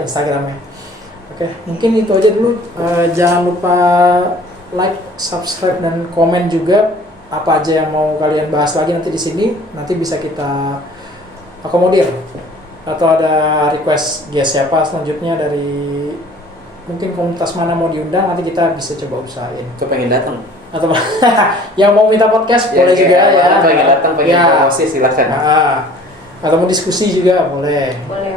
Instagramnya. Oke, mungkin itu aja dulu. Jangan lupa like, subscribe, dan komen juga apa aja yang mau kalian bahas lagi nanti di sini. Nanti bisa kita akomodir. Atau ada request guest siapa selanjutnya dari mungkin komunitas mana mau diundang, nanti kita bisa coba usahain. Kepengen datang. Atau yang mau minta podcast boleh juga ya. Pengen datang, pengen promosi silakan. Atau mau diskusi juga boleh. Boleh.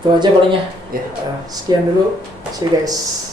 Itu aja palingnya. Ya. Sekian dulu. See you guys.